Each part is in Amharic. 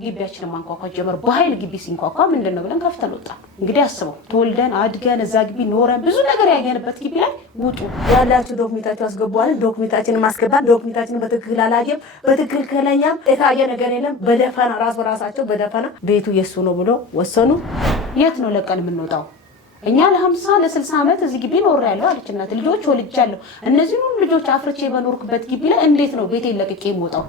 ግቢያችንን ማንኳኳት ጀመር በኃይል ግቢ ሲንኳኳ ምንድነው ብለን ከፍተን ወጣ እንግዲህ አስበው ተወልደን አድገን እዛ ግቢ ኖረን ብዙ ነገር ያገኘንበት ግቢ ላይ ውጡ ያላችሁ ዶክመንታችሁ አስገቡዋል ዶክመንታችንን ማስገባት ዶክመንታችንን በትክክል አላየም በትክክል ከለኛም የታየ ነገር የለም በደፈና ራሳቸው በደፈና ቤቱ የሱ ነው ብሎ ወሰኑ የት ነው ለቀን የምንወጣው እኛ ለ50 ለ60 አመት እዚህ ግቢ ኖር ያለው አለች እናት ልጆች ወልጃለሁ እነዚህ ሁሉ ልጆች አፍርቼ በኖርኩበት ግቢ ላይ እንዴት ነው ቤቴን ለቅቄ የምወጣው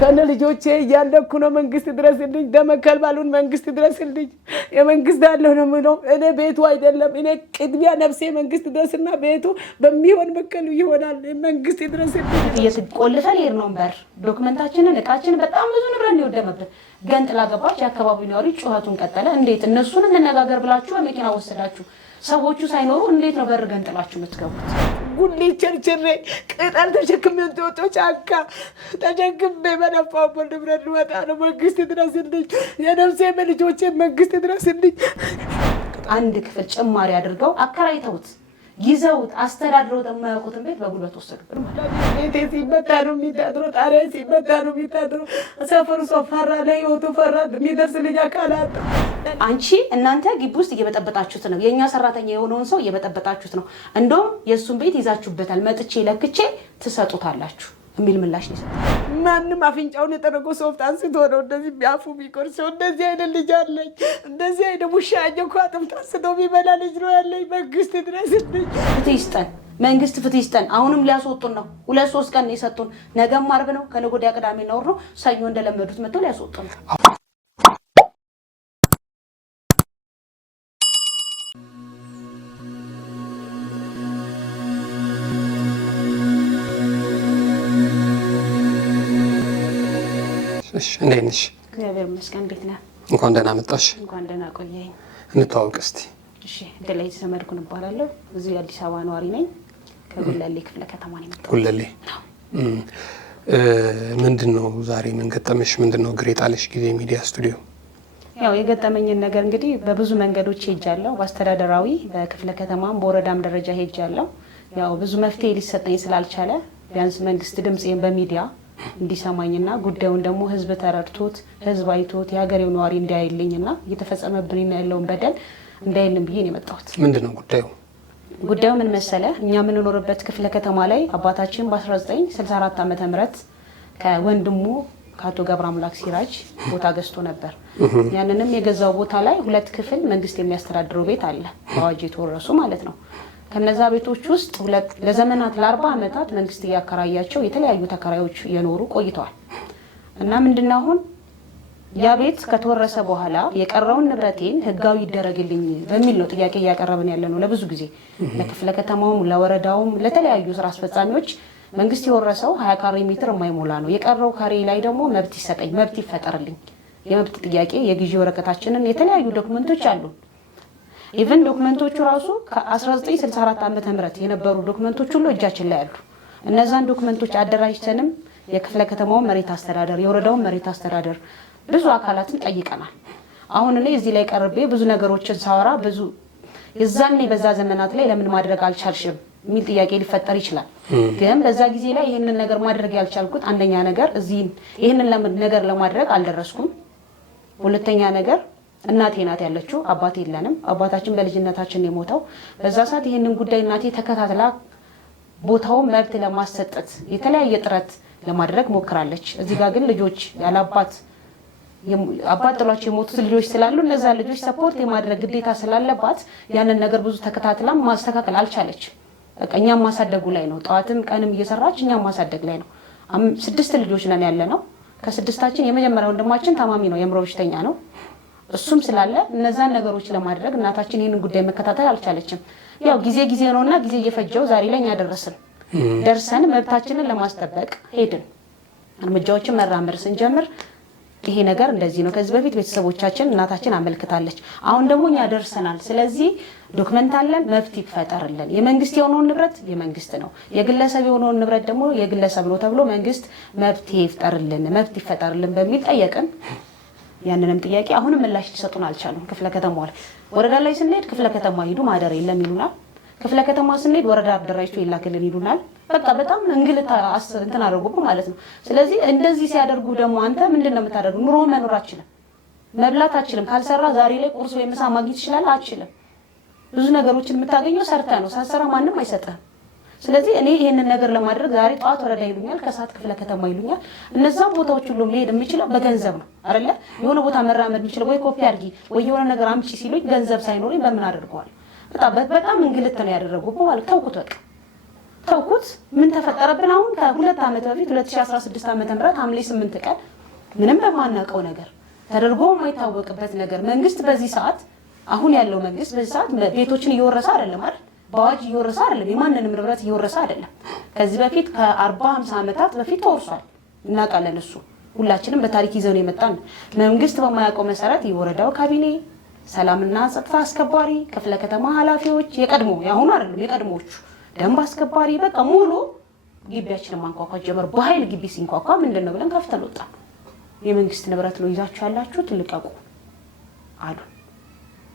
ከነ ልጆቼ እያለኩ ነው መንግስት ድረስልኝ ደመከል ባሉን መንግስት ድረስልኝ የመንግስት ያለው ነው ምነው እኔ ቤቱ አይደለም እኔ ቅድሚያ ነፍሴ መንግስት ድረስና ቤቱ በሚሆን በከሉ ይሆናል መንግስት ድረስልኝ ቆልፈን ሄር ነው በር ዶክመንታችንን እቃችን በጣም ብዙ ንብረት ነው ወደመብን ገንጥላ ገባች ያከባቢው ነው ጩኸቱን ቀጠለ እንዴት እነሱን እንነጋገር ብላችሁ መኪና ወሰዳችሁ ሰዎቹ ሳይኖሩ እንዴት ነው በር ገንጥላችሁ የምትገቡት ጉሊ ቸርቸሬ ቅጠል ተሸክሜ እንጦጦ ጫካ ተሸክሜ በነፋው ንብረት ወጣ ነው መንግስት ድረስልኝ የነፍሴ ልጆቼ መንግስት ድረስልኝ አንድ ክፍል ጭማሪ አድርገው አከራይተውት ይዘውት አስተዳድረውት የማያውቁትን ቤት በጉልበት ወሰዱብን ማለት ነው ቤቴ ሲመታ ነው የሚታድረው ጣሪያ ሲመታ ነው የሚታድረው ሰፈሩ ሰው ፈራ ለህይወቱ ፈራ የሚደርስልኝ አካላት አንቺ እናንተ ግቢ ውስጥ እየበጠበጣችሁት ነው የኛ ሰራተኛ የሆነውን ሰው እየበጠበጣችሁት ነው እንደውም የሱን ቤት ይዛችሁበታል መጥቼ ለክቼ ትሰጡታላችሁ የሚል ምላሽ ነው ማንንም አፍንጫውን የጠረገው ሶፍት አንስቶ ነው እንደዚህ ቢያፉ ቢቆርሰው እንደዚህ አይነት ልጅ አለኝ እንደዚህ አይነት ውሻ አየኳ አጥምታ አንስቶ ቢበላ ልጅ ነው ያለኝ መንግስት ድረስልኝ ፍትህ ይስጠን መንግስት ፍትህ ይስጠን አሁንም ሊያስወጡን ነው 2-3 ቀን የሰጡን ነገም ዓርብ ነው ከነገ ወዲያ ቅዳሜና እሑድ ነው ሰኞ እንደለመዱት መጥተው ሊያስወጡን እሺ እንዴት ነሽ እግዚአብሔር ይመስገን እንዴት ነህ እንኳን ደህና መጣሽ እንኳን ደህና ቆየኝ እንተዋወቅ እስቲ እሺ ደላይ ሰመድኩን እባላለሁ እዚህ አዲስ አበባ ነዋሪ ነኝ ከጉለሌ ክፍለ ከተማ ነኝ ጉለሌ ምንድነው ዛሬ ምን ገጠመሽ ምንድነው ግሬጣለሽ ጊዜ ሚዲያ ስቱዲዮ ያው የገጠመኝን ነገር እንግዲህ በብዙ መንገዶች ሄጃለሁ በአስተዳደራዊ በክፍለ ከተማም በወረዳም ደረጃ ሄጃለሁ ያው ብዙ መፍትሄ ሊሰጠኝ ስላልቻለ ቢያንስ መንግስት ድምጽን በሚዲያ እንዲሰማኝና ጉዳዩን ደግሞ ህዝብ ተረድቶት ህዝብ አይቶት የሀገሬው ነዋሪ እንዲያይልኝና እየተፈጸመብኝ ያለውን በደል እንዳይልም ብዬ ነው የመጣሁት ምንድነው ጉዳዩ ምን መሰለ እኛ የምንኖርበት ክፍለ ከተማ ላይ አባታችን በ1964 ዓመተ ምህረት ከወንድሙ ካቶ ገብረአምላክ ሲራጅ ቦታ ገዝቶ ነበር ያንንም የገዛው ቦታ ላይ 2 ክፍል መንግስት የሚያስተዳድረው ቤት አለ አዋጅ የተወረሱ ማለት ነው ከነዛ ቤቶች ውስጥ ለዘመናት ለ40 አመታት መንግስት ያከራያቸው የተለያዩ ተከራዮች የኖሩ ቆይተዋል እና ምንድነው አሁን ያ ቤት ከተወረሰ በኋላ የቀረውን ንብረቴን ህጋዊ ይደረግልኝ በሚል ነው ጥያቄ ያቀረበን ያለነው ለብዙ ጊዜ ለክፍለ ከተማውም ለወረዳውም ለተለያዩ ስራ አስፈጻሚዎች መንግስት የወረሰው 20 ካሬ ሜትር የማይሞላ ነው የቀረው ካሬ ላይ ደግሞ መብት ይሰጠኝ መብት ይፈጠርልኝ የመብት ጥያቄ የግዢ ወረቀታችንን የተለያዩ ዶክመንቶች አሉ ኢቭን ዶክመንቶቹ ራሱ ከ1964 ዓመተ ምህረት የነበሩ ዶክመንቶች ሁሉ እጃችን ላይ አሉ እነዛን ዶክመንቶች አደራጅተንም የክፍለ ከተማው መሬት አስተዳደር የወረዳው መሬት አስተዳደር ብዙ አካላትን ጠይቀናል አሁን እኔ እዚህ ላይ ቀርቤ ብዙ ነገሮችን ሳወራ ብዙ የዛኔ በዛ ዘመናት ላይ ለምን ማድረግ አልቻልሽም ሚል ጥያቄ ሊፈጠር ይችላል ግን በዛ ጊዜ ላይ ይሄንን ነገር ማድረግ ያልቻልኩት አንደኛ ነገር እዚህ ይሄንን ነገር ለማድረግ አልደረስኩም ሁለተኛ ነገር እናቴ ናት ያለችው አባቴ የለንም አባታችን በልጅነታችን የሞተው በዛ ሰዓት ይሄንን ጉዳይ እናቴ ተከታትላ ቦታው መብት ለማሰጠት የተለያየ ጥረት ለማድረግ ሞክራለች እዚህ ጋር ግን ልጆች ያላባት አባት ጥሏቸው የሞቱት ልጆች ስላሉ እነዛ ልጆች ሰፖርት የማድረግ ግዴታ ስላለባት ያንን ነገር ብዙ ተከታትላ ማስተካከል አልቻለች እኛም ማሳደጉ ላይ ነው ጧትም ቀንም እየሰራች እኛም ማሳደግ ላይ ነው 6 ልጆች ነን ያለነው ከ6ታችን የመጀመሪያው ወንድማችን ታማሚ ነው የምሮ በሽተኛ ነው እሱም ስላለ እነዛን ነገሮች ለማድረግ እናታችን ይሄንን ጉዳይ መከታተል አልቻለችም ያው ጊዜ ነውና ጊዜ እየፈጀው ዛሬ ላይ ደርሰን መብታችንን ለማስጠበቅ ሄድን እርምጃዎችን መራመድ ስንጀምር ይሄ ነገር እንደዚህ ነው ከዚህ በፊት ቤተሰቦቻችን እናታችን አመልክታለች አሁን ደግሞ እኛ ደርሰናል ስለዚህ ዶክመንት አለን መብት ይፈጠርልን የመንግስት የሆነውን ንብረት የመንግስት ነው የግለሰብ የሆነውን ንብረት ደግሞ የግለሰብ ነው ተብሎ መንግስት መብት ይፈጠርልን በሚል ጠየቅን ያንንም ጥያቄ አሁንም ምላሽ ሊሰጡን አልቻሉም ክፍለ ከተማው ላይ ወረዳ ላይ ስንሄድ ክፍለ ከተማ ሄዱ ማደር የለም ይሉናል ክፍለ ከተማ ስንሄድ ወረዳ አደራጅቶ ይላክልን ይሉናል። በቃ በጣም እንግልት እንትን አደረጉብህ ማለት ነው። ስለዚህ እንደዚህ ሲያደርጉ ደግሞ አንተ ምንድነው የምታደርገው? ኑሮ መኖር አትችልም፣ መብላት አትችልም። ካልሰራ ዛሬ ላይ ቁርስ ወይ ምሳ ማግኘት ይችላል? አትችልም። ብዙ ነገሮችን የምታገኘው ሰርተህ ነው። ሳትሰራ ማንም አይሰጥህም። ስለዚህ እኔ ይሄንን ነገር ለማድረግ ዛሬ ጠዋት ወረዳ ይሉኛል፣ ከሰዓት ክፍለ ከተማ ይሉኛል። እነዛ ቦታዎች ሁሉ መሄድ የምችለው በገንዘብ ነው አይደለ? የሆነ ቦታ መራመድ የምችለው ወይ ኮፒ አድርጊ ወይ የሆነ ነገር አምጪ ሲሉኝ ገንዘብ ሳይኖረኝ በምን አደርገዋል? በጣም እንግልት ነው ያደረጉት ማለት ተውኩት። በቃ ተውኩት። ምን ተፈጠረብን? አሁን ከ2 ዓመት በፊት 2016 ዓ.ም ሐምሌ 8 ቀን ምንም በማናውቀው ነገር ተደርጎ የማይታወቅበት ነገር መንግስት በዚህ ሰዓት አሁን ያለው መንግስት በዚህ ሰዓት ቤቶችን እየወረሰ አይደለም አይደል? በአዋጅ እየወረሰ አይደለም፣ የማንንም ንብረት እየወረሰ አይደለም። ከዚህ በፊት ከ40-50 ዓመታት በፊት ተወርሷል፣ እናውቃለን። እሱ ሁላችንም በታሪክ ይዘው የመጣን መንግስት በማያውቀው መሰረት የወረዳው ካቢኔ፣ ሰላምና ጸጥታ አስከባሪ፣ ክፍለ ከተማ ኃላፊዎች የቀድሞ ያሁኑ አይደለም የቀድሞዎቹ ደንብ አስከባሪ በቃ ሙሉ ግቢያችንን ማንኳኳት ጀመር። በኃይል ግቢ ሲንኳኳ ምንድነው ብለን ከፍተን ወጣን። የመንግስት ንብረት ነው ይዛችሁ ያላችሁት ልቀቁ አሉ።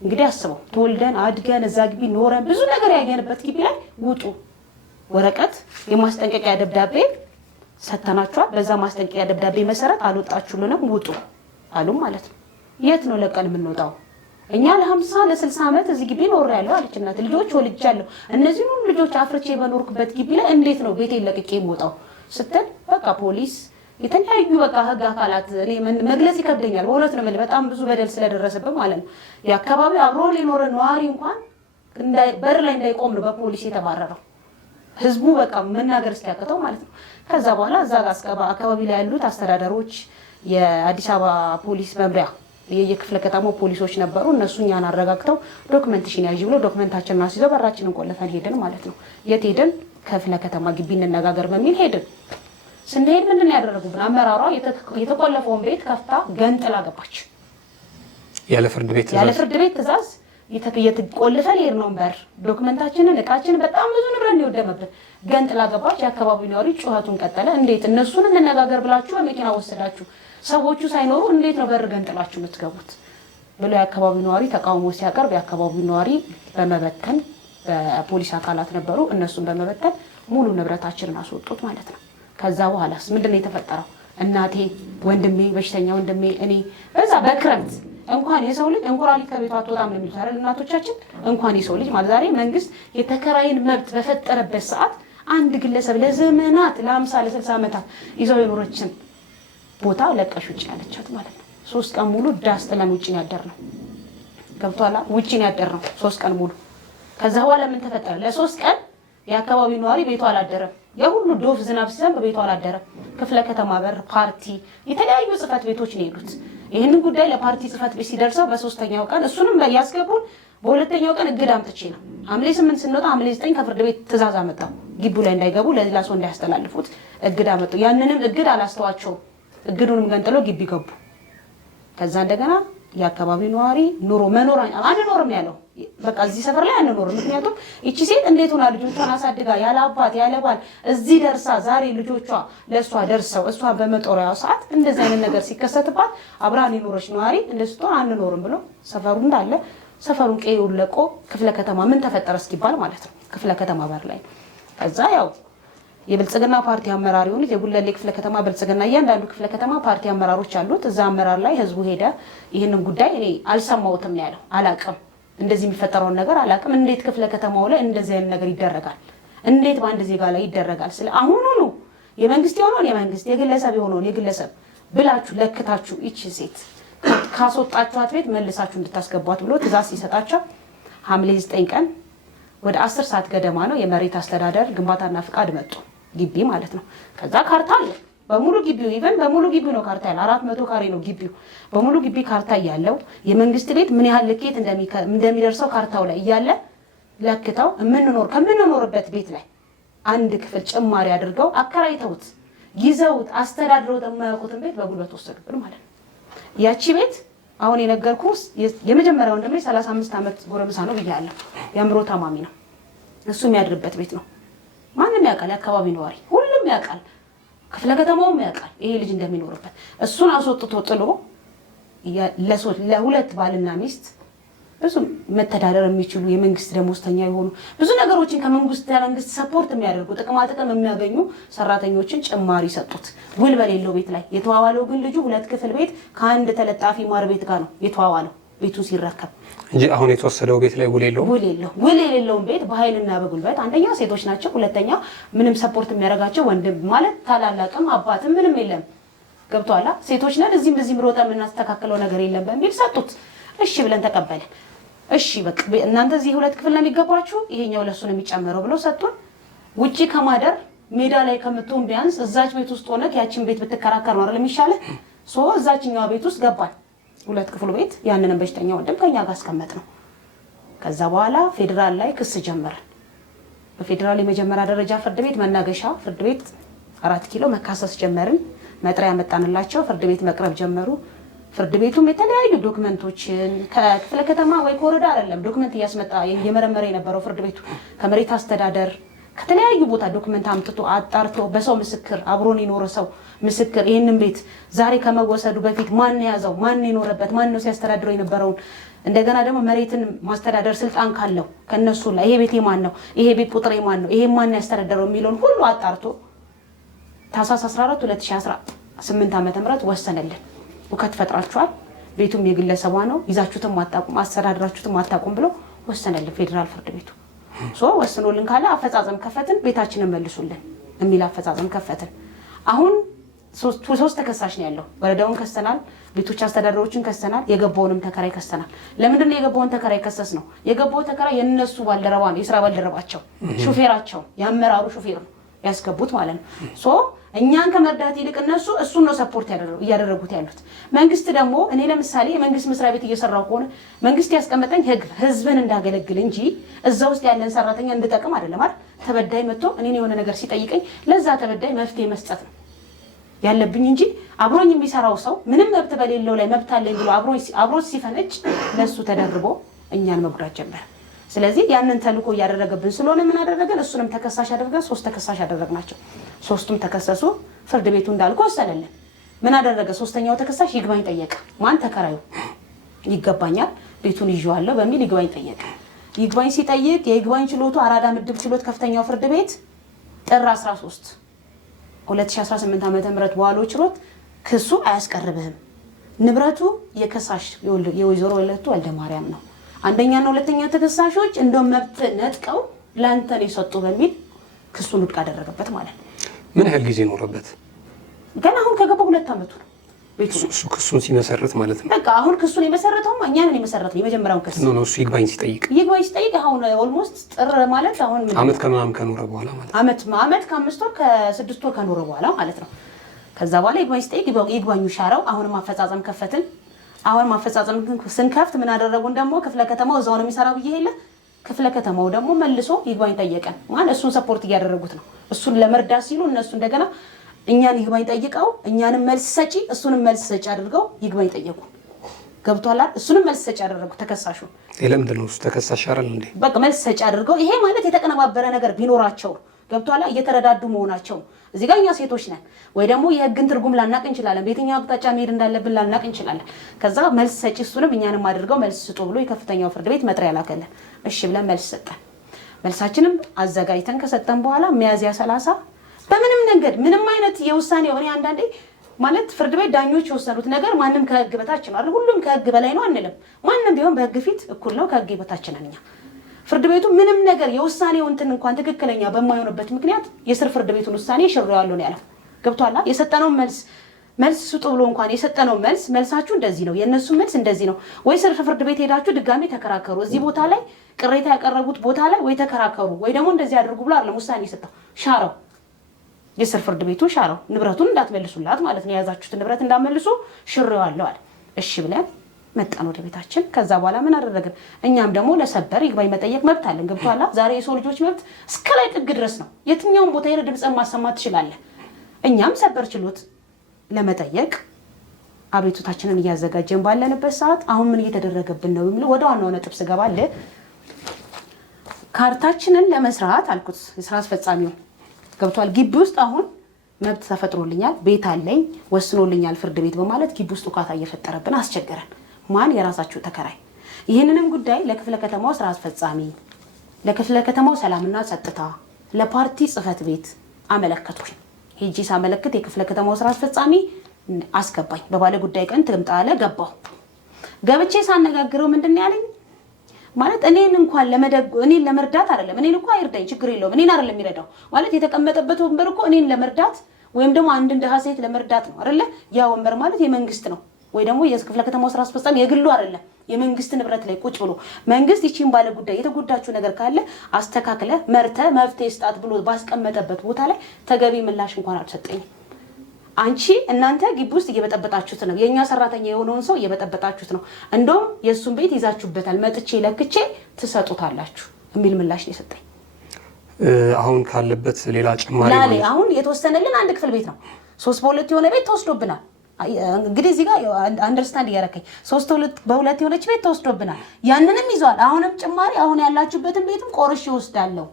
እንግዲህ አስበው ተወልደን አድገን እዛ ግቢ ኖረን ብዙ ነገር ያገኘንበት ግቢ ላይ ውጡ፣ ወረቀት የማስጠንቀቂያ ደብዳቤ ሰተናችኋል፣ በዛ ማስጠንቀቂያ ደብዳቤ መሰረት አልወጣችሁልንም ውጡ አሉ ማለት ነው። የት ነው ለቀን የምንወጣው? እኛ ለ50 ለ60 ዓመት እዚህ ግቢ ኖር ያለው አለች እናት። ልጆች ወልጃለሁ። እነዚህ ሁሉ ልጆች አፍርቼ በኖርኩበት ግቢ ላይ እንዴት ነው ቤቴን ለቅቄ የምወጣው ስትል በቃ ፖሊስ የተለያዩ በቃ ህግ አካላት እኔ መግለጽ ይከብደኛል በእውነት ነው የምልህ። በጣም ብዙ በደል ስለደረሰብን ማለት ነው። የአካባቢው አብሮ ሊኖር ነዋሪ እንኳን በር ላይ እንዳይቆም ነው በፖሊስ የተባረረው። ህዝቡ በቃ መናገር እስኪያቅተው ማለት ነው። ከዛ በኋላ እዛ ጋር አካባቢ ላይ ያሉት አስተዳደሮች፣ የአዲስ አበባ ፖሊስ መምሪያ የክፍለ ከተማው ፖሊሶች ነበሩ። እነሱ እኛን አረጋግተው ዶክመንቴሽን ያዥ ብሎ ዶክመንታችንን አስይዘው በራችንን ቆልፈን ሄድን ማለት ነው። የት ሄድን? ክፍለ ከተማ ግቢ እንነጋገር በሚል ሄድን። ስንሄድ ምንድን ያደረጉብን? አመራሯ የተቆለፈውን ቤት ከፍታ ገንጥላ ገባች። ያለ ፍርድ ቤት ትዕዛዝ የተቆለፈን የሄድነውን በር ዶክመንታችንን፣ እቃችንን በጣም ብዙ ንብረት ነው የወደመብን። ገንጥላ ገባች። የአካባቢው ነዋሪ ጩኸቱን ቀጠለ። እንዴት እነሱን እንነጋገር ብላችሁ በመኪና ወሰዳችሁ? ሰዎቹ ሳይኖሩ እንዴት ነው በር ገንጥላችሁ የምትገቡት ብሎ የአካባቢው ነዋሪ ተቃውሞ ሲያቀርብ የአካባቢው ነዋሪ በመበተን በፖሊስ አካላት ነበሩ፣ እነሱን በመበተን ሙሉ ንብረታችንን አስወጡት ማለት ነው። ከዛ በኋላስ ምንድን ነው የተፈጠረው? እናቴ፣ ወንድሜ፣ በሽተኛ ወንድሜ፣ እኔ በዛ በክረምት እንኳን የሰው ልጅ እንቁራሪት ከቤቷ አትወጣም ነው የሚሉት አይደል እናቶቻችን። እንኳን የሰው ልጅ ማለት ዛሬ መንግስት የተከራይን መብት በፈጠረበት ሰዓት አንድ ግለሰብ ለዘመናት ለ50 ለ60 ዓመታት ይዘው የኖረችን ቦታ ለቀሽ ውጭ ያለቻት ማለት ነው። 3 ቀን ሙሉ ዳስ ጥለን ውጭ ነው ያደርነው። ገብቷላ? ውጭ ነው ያደርነው 3 ቀን ሙሉ። ከዛ በኋላ ምን ተፈጠረ? ለ3 ቀን የአካባቢው ነዋሪ ቤቷ አላደረም። የሁሉ ዶፍ ዝናብ ሲዘንብ ቤቷ አላደረም። ክፍለ ከተማ በር፣ ፓርቲ፣ የተለያዩ ጽህፈት ቤቶች ነው የሄዱት። ይህንን ጉዳይ ለፓርቲ ጽህፈት ቤት ሲደርሰው በ3ኛው ቀን እሱንም ያስገቡን። በ2ኛው ቀን እግድ አምጥቼ ነው ሐምሌ 8 ስንወጣ ሐምሌ 9 ከፍርድ ቤት ትእዛዝ አመጣው። ግቢው ላይ እንዳይገቡ ለሌላ ሰው እንዳያስተላልፉት እግድ አመጡ። ያንንም እግድ አላስተዋቸውም። እግዱንም ገንጥሎ ግቢ ገቡ። ከዛ እንደገና የአካባቢው ነዋሪ ኑሮ መኖር አንኖርም ያለው በቃ እዚህ ሰፈር ላይ አንኖርም። ምክንያቱም እቺ ሴት እንዴት ሆና ልጆቿን አሳድጋ ያለ አባት ያለ ባል እዚህ ደርሳ ዛሬ ልጆቿ ለእሷ ደርሰው እሷ በመጦሪያው ሰዓት እንደዚህ አይነት ነገር ሲከሰትባት አብራን የኖረች ነዋሪ እንደዚህ ስትሆን አንኖርም ብሎ ሰፈሩ እንዳለ ሰፈሩን ቀይውን ለቆ ክፍለ ከተማ ምን ተፈጠረ እስኪባል ማለት ነው ክፍለ ከተማ በር ላይ ከዛ ያው የብልጽግና ፓርቲ አመራር የሆኑት የጉለሌ ክፍለ ከተማ ብልጽግና እያንዳንዱ ክፍለ ከተማ ፓርቲ አመራሮች አሉት። እዛ አመራር ላይ ህዝቡ ሄደ። ይህንን ጉዳይ እኔ አልሰማሁትም ነው ያለው። አላቅም፣ እንደዚህ የሚፈጠረውን ነገር አላቅም። እንዴት ክፍለ ከተማው ላይ እንደዚህ አይነት ነገር ይደረጋል? እንዴት በአንድ ዜጋ ላይ ይደረጋል? ስለ አሁኑኑ የመንግስት የሆነውን የመንግስት የግለሰብ የሆነውን የግለሰብ ብላችሁ ለክታችሁ ይቺ ሴት ካስወጣችኋት ቤት መልሳችሁ እንድታስገቧት ብሎ ትእዛዝ ሲሰጣቸው ሐምሌ 9 ቀን ወደ 10 ሰዓት ገደማ ነው የመሬት አስተዳደር ግንባታና ፍቃድ መጡ። ግቢ ማለት ነው። ከዛ ካርታ አለ በሙሉ ግቢው ኢቨን በሙሉ ግቢው ነው ካርታ ያለው 400 ካሬ ነው ግቢው በሙሉ ግቢ ካርታ ያለው የመንግስት ቤት ምን ያህል ልኬት እንደሚደርሰው ካርታው ላይ እያለ ለክተው ከምንኖርበት ቤት ላይ አንድ ክፍል ጭማሪ አድርገው አከራይተውት ይዘውት አስተዳድረውት የማያውቁትን ቤት በጉልበት ወሰዱብን ማለት ነው። ያቺ ቤት አሁን የነገርኩህ የመጀመሪያው ወንድሜ 35 ዓመት ጎረምሳ ነው ብያለሁ። የአእምሮ ታማሚ ነው። እሱ የሚያድርበት ቤት ነው። ማንም ያውቃል፣ የአካባቢ ነዋሪ ሁሉም ያውቃል፣ ክፍለ ከተማውም ያውቃል ይሄ ልጅ እንደሚኖርበት። እሱን አስወጥቶ ጥሎ ለሁለት ባልና ሚስት ብዙ መተዳደር የሚችሉ የመንግስት ደሞዝተኛ የሆኑ ብዙ ነገሮችን ከመንግስት ሰፖርት የሚያደርጉ ጥቅም የሚያገኙ ሰራተኞችን ጭማሪ ሰጡት። ውል በሌለው ቤት ላይ የተዋዋለው ግን ልጁ 2 ክፍል ቤት ከአንድ ተለጣፊ ማር ቤት ጋር ነው የተዋዋለው ቤቱ ሲረከብ እንጂ አሁን የተወሰደው ቤት ላይ ውል የሌለውን ቤት በኃይልና በጉልበት አንደኛ ሴቶች ናቸው፣ ሁለተኛ ምንም ሰፖርት የሚያደርጋቸው ወንድም ማለት ታላላቅም አባትም ምንም የለም። ገብቷላ ሴቶች ነን እዚህም ሮጠን የምናስተካክለው ነገር የለም በሚል ሰጡት። እሺ ብለን ተቀበልን። እሺ በቃ እናንተ እዚህ 2 ክፍል ነው የሚገባችሁ ይሄኛው ለሱ ነው የሚጨመረው ብለው ሰጡን። ውጪ ከማደር ሜዳ ላይ ከምትሆን ቢያንስ እዛች ቤት ውስጥ ሆነክ ያቺን ቤት ብትከራከር ነው አይደል የሚሻለው? እዛችኛው ቤት ውስጥ ገባን 2 ክፍል ቤት። ያንንም በሽተኛ ወንድም ከኛ ጋር አስቀመጥ ነው። ከዛ በኋላ ፌዴራል ላይ ክስ ጀመርን። በፌዴራል የመጀመሪያ ደረጃ ፍርድ ቤት መናገሻ ፍርድ ቤት 4 ኪሎ መካሰስ ጀመርን። መጥሪያ መጣንላቸው። ፍርድ ቤት መቅረብ ጀመሩ። ፍርድ ቤቱም የተለያዩ ዶክመንቶችን ከክፍለ ከተማ ወይ ከወረዳ አይደለም ዶክመንት እያስመጣ የመረመረ የነበረው ፍርድ ቤቱ ከመሬት አስተዳደር ከተለያዩ ቦታ ዶክመንት አምጥቶ አጣርቶ በሰው ምስክር አብሮን የኖረ ሰው ምስክር ይሄንን ቤት ዛሬ ከመወሰዱ በፊት ማን ያዘው፣ ማን የኖረበት፣ ማን ነው ሲያስተዳድረው የነበረው፣ እንደገና ደግሞ መሬትን ማስተዳደር ስልጣን ካለው ከነሱ ላይ ይሄ ቤት የማን ነው፣ ይሄ ቤት ቁጥር የማን ነው፣ ይሄ ማን ያስተዳደረው የሚለውን ሁሉ አጣርቶ ታህሳስ 14 2018 ዓ.ም ወሰነልን። ውከት ፈጥራችኋል፣ ቤቱም የግለሰቧ ነው፣ ይዛችሁትም አታቁም፣ አስተዳድራችሁትም አታቁም ብሎ ወሰነልን ፌዴራል ፍርድ ቤቱ። ወስኖልን ካለ አፈጻጸም ከፈትን፣ ቤታችንን መልሱልን የሚል አፈጻጸም ከፈትን። አሁን ሶስት ተከሳሽ ነው ያለው። ወረዳውን ከሰናል፣ ቤቶች አስተዳደሮችን ከሰናል፣ የገባውንም ተከራይ ከሰናል። ለምንድን ነው የገባውን ተከራይ ከሰስ ነው? የገባው ተከራይ የነሱ ባልደረባ ነው፣ የስራ ባልደረባቸው ሹፌራቸው፣ ያመራሩ ሹፌር ነው ያስገቡት ማለት ነው። እኛን ከመርዳት ይልቅ እነሱ እሱን ነው ሰፖርት እያደረጉት ያሉት። መንግስት ደግሞ እኔ ለምሳሌ የመንግስት መስሪያ ቤት እየሰራው ከሆነ መንግስት ያስቀመጠኝ ህዝብን እንዳገለግል እንጂ እዛ ውስጥ ያለን ሰራተኛ እንድጠቅም አይደለም አይደል? ተበዳይ መጥቶ እኔን የሆነ ነገር ሲጠይቀኝ ለዛ ተበዳይ መፍትሄ መስጠት ነው ያለብኝ እንጂ አብሮኝ የሚሰራው ሰው ምንም መብት በሌለው ላይ መብት አለኝ ብሎ አብሮት ሲፈነጭ ለሱ ተደርቦ እኛን መጉዳት ጀመረ። ስለዚህ ያንን ተልኮ እያደረገብን ስለሆነ ምን አደረገን? እሱንም ተከሳሽ አደረገን። 3 ተከሳሽ አደረግናቸው። 3ቱም ተከሰሱ። ፍርድ ቤቱ እንዳልኩ ወሰነልን። ምን አደረገ? 3ኛው ተከሳሽ ይግባኝ ጠየቀ። ማን? ተከራዩ። ይገባኛል ቤቱን ይዤዋለሁ በሚል ይግባኝ ጠየቀ። ይግባኝ ሲጠይቅ የይግባኝ ችሎቱ አራዳ ምድብ ችሎት ከፍተኛው ፍርድ ቤት ጥር 13 2018 ዓ.ም በዋለው ችሎት ክሱ አያስቀርብህም፣ ንብረቱ የከሳሽ የወይዘሮ ወለቱ ወልደማርያም ነው፣ አንደኛና ሁለተኛ ተከሳሾች እንደው መብት ነጥቀው ላንተ ነው የሰጡ በሚል ክሱን ውድቅ አደረገበት ማለት ነው። ምን ያህል ጊዜ ኖረበት? ገና አሁን ከገባ 2 ዓመቱ ነው ቤቱ። እሱ ክሱን ሲመሰርት ማለት ነው። በቃ አሁን ክሱን የመሰረተውም እኛን የመሰረተው የመጀመሪያው ክስ ነው። እሱ ይግባኝ ሲጠይቅ አሁን ኦልሞስት ጥር ማለት አሁን አመት ከምናምን ከኖረ በኋላ ማለት ነው። አመት ከ5 ወር ከ6 ወር ከኖረ በኋላ ማለት ነው። ከዛ በኋላ ይግባኝ ሲጠይቅ ይግባኙ ሻረው። አሁንም አፈጻጸም ከፈትን። አሁን ማፈጻጸም ስንከፍት ምን አደረጉን? ደግሞ ክፍለ ከተማው እዛው ነው የሚሰራው ብዬ የለ ክፍለ ከተማው ደግሞ መልሶ ይግባኝ ጠየቀን። ማለት እሱን ሰፖርት እያደረጉት ነው። እሱን ለመርዳት ሲሉ እነሱ እንደገና እኛን ይግባኝ ጠይቀው እኛንም መልስ ሰጪ እሱንም መልስ ሰጪ አድርገው ይግባኝ ጠየቁ። ገብቷል። እሱንም መልስ ሰጪ አደረጉ ተከሳሹ። ለምንድን ነው እሱ ተከሳሽ አይደል እንዴ? በቃ መልስ ሰጪ አድርገው ይሄ ማለት የተቀነባበረ ነገር ቢኖራቸው ገብቷል። እየተረዳዱ መሆናቸው እዚህ ጋር እኛ ሴቶች ነን ወይ ደግሞ የህግን ትርጉም ላናቅ እንችላለን። በየትኛው አቅጣጫ መሄድ እንዳለብን ላናቅ እንችላለን። ከዛ መልስ ሰጪ እሱንም እኛንም አድርገው መልስ ስጡ ብሎ የከፍተኛው ፍርድ ቤት መጥሪያ ላከልን። እሺ ብለን መልስ ሰጠን። መልሳችንም አዘጋጅተን ከሰጠን በኋላ ሚያዝያ 30 በምንም መንገድ ምንም አይነት የውሳኔ ሆነ አንዳንዴ ማለት ፍርድ ቤት ዳኞች የወሰኑት ነገር ማንም ከህግ በታች ነው አይደል? ሁሉም ከህግ በላይ ነው አንልም። ማንም ቢሆን በህግ ፊት እኩል ነው፣ ከህግ በታች ነን እኛ። ፍርድ ቤቱ ምንም ነገር የውሳኔው እንትን እንኳን ትክክለኛ በማይሆንበት ምክንያት የስር ፍርድ ቤቱን ውሳኔ ሽሬዋለሁ ነው ያለው። ገብቷላ። የሰጠነው መልስ ስጡ ብሎ እንኳን የሰጠነው መልሳችሁ እንደዚህ ነው፣ የነሱ መልስ እንደዚህ ነው፣ ወይ ስር ፍርድ ቤት ሄዳችሁ ድጋሜ ተከራከሩ፣ እዚህ ቦታ ላይ ቅሬታ ያቀረቡት ቦታ ላይ ወይ ተከራከሩ ወይ ደግሞ እንደዚህ አድርጉ ብሎ አይደለም ውሳኔ የሰጠው። ሻረው፣ የስር ፍርድ ቤቱ ሻረው። ንብረቱን እንዳትመልሱላት ማለት ነው፣ የያዛችሁትን ንብረት እንዳትመልሱ ሽሬዋለሁ አለ። እሺ ብለን መጣን ወደ ቤታችን። ከዛ በኋላ ምን አደረግን? እኛም ደግሞ ለሰበር ይግባኝ መጠየቅ መብት አለን። ገብቷላ። ዛሬ የሰው ልጆች መብት እስከ ላይ ጥግ ድረስ ነው። የትኛውም ቦታ ሄደህ ድምፅህን ማሰማት ትችላለህ። እኛም ሰበር ችሎት ለመጠየቅ አቤቱታችንን እያዘጋጀን ባለንበት ሰዓት አሁን ምን እየተደረገብን ነው የሚለው ወደ ዋናው ነጥብ ስገባለህ ካርታችንን ለመስራት አልኩት የስራ አስፈጻሚውን። ገብቷል። ግቢ ውስጥ አሁን መብት ተፈጥሮልኛል፣ ቤት አለኝ፣ ወስኖልኛል ፍርድ ቤት በማለት ግቢ ውስጥ ውካታ እየፈጠረብን አስቸገረን። ማን? የራሳችሁ ተከራይ። ይህንንም ጉዳይ ለክፍለ ከተማው ስራ አስፈጻሚ፣ ለክፍለ ከተማው ሰላምና ጸጥታ፣ ለፓርቲ ጽህፈት ቤት አመለከቱኝ። ሄጂ ሳመለክት የክፍለ ከተማው ስራ አስፈጻሚ አስገባኝ። በባለ ጉዳይ ቀን ትምጣ አለ። ገባሁ። ገብቼ ሳነጋግረው ምንድነው ያለኝ ማለት እኔን እንኳን እኔን ለመርዳት አይደለም፣ እኔን እንኳን አይርዳኝ ችግር የለውም፣ እኔን አይደለም የሚረዳው ማለት የተቀመጠበት ወንበር እኮ እኔን ለመርዳት ወይም ደግሞ አንድ እንደ ሀሴት ለመርዳት ነው አይደለ? ያ ወንበር ማለት የመንግስት ነው ወይ ደግሞ የክፍለ ከተማው ስራ አስፈጻሚ የግሉ አይደለም፣ የመንግስት ንብረት ላይ ቁጭ ብሎ መንግስት ይቺን ባለ ጉዳይ የተጎዳችሁ ነገር ካለ አስተካክለ መርተ መፍትሄ ስጣት ብሎ ባስቀመጠበት ቦታ ላይ ተገቢ ምላሽ እንኳን አልሰጠኝም። አንቺ እናንተ ግቢ ውስጥ እየበጠበጣችሁት ነው፣ የኛ ሰራተኛ የሆነውን ሰው እየበጠበጣችሁት ነው፣ እንደውም የሱን ቤት ይዛችሁበታል፣ መጥቼ ለክቼ ትሰጡታላችሁ የሚል ምላሽ ነው የሰጠኝ። አሁን ካለበት ሌላ ጭማሪ ማለት አሁን የተወሰነልን አንድ ክፍል ቤት ነው፣ 3 በ2 የሆነ ቤት ተወስዶብናል። እንግዲህ እዚህ ጋር አንደርስታንድ እያረከኝ 3 በ2 የሆነች ቤት ተወስዶብናል። ያንንም ይዟል። አሁንም ጭማሪ አሁን ያላችሁበትን ቤትም ቆርሼ እወስዳለሁ።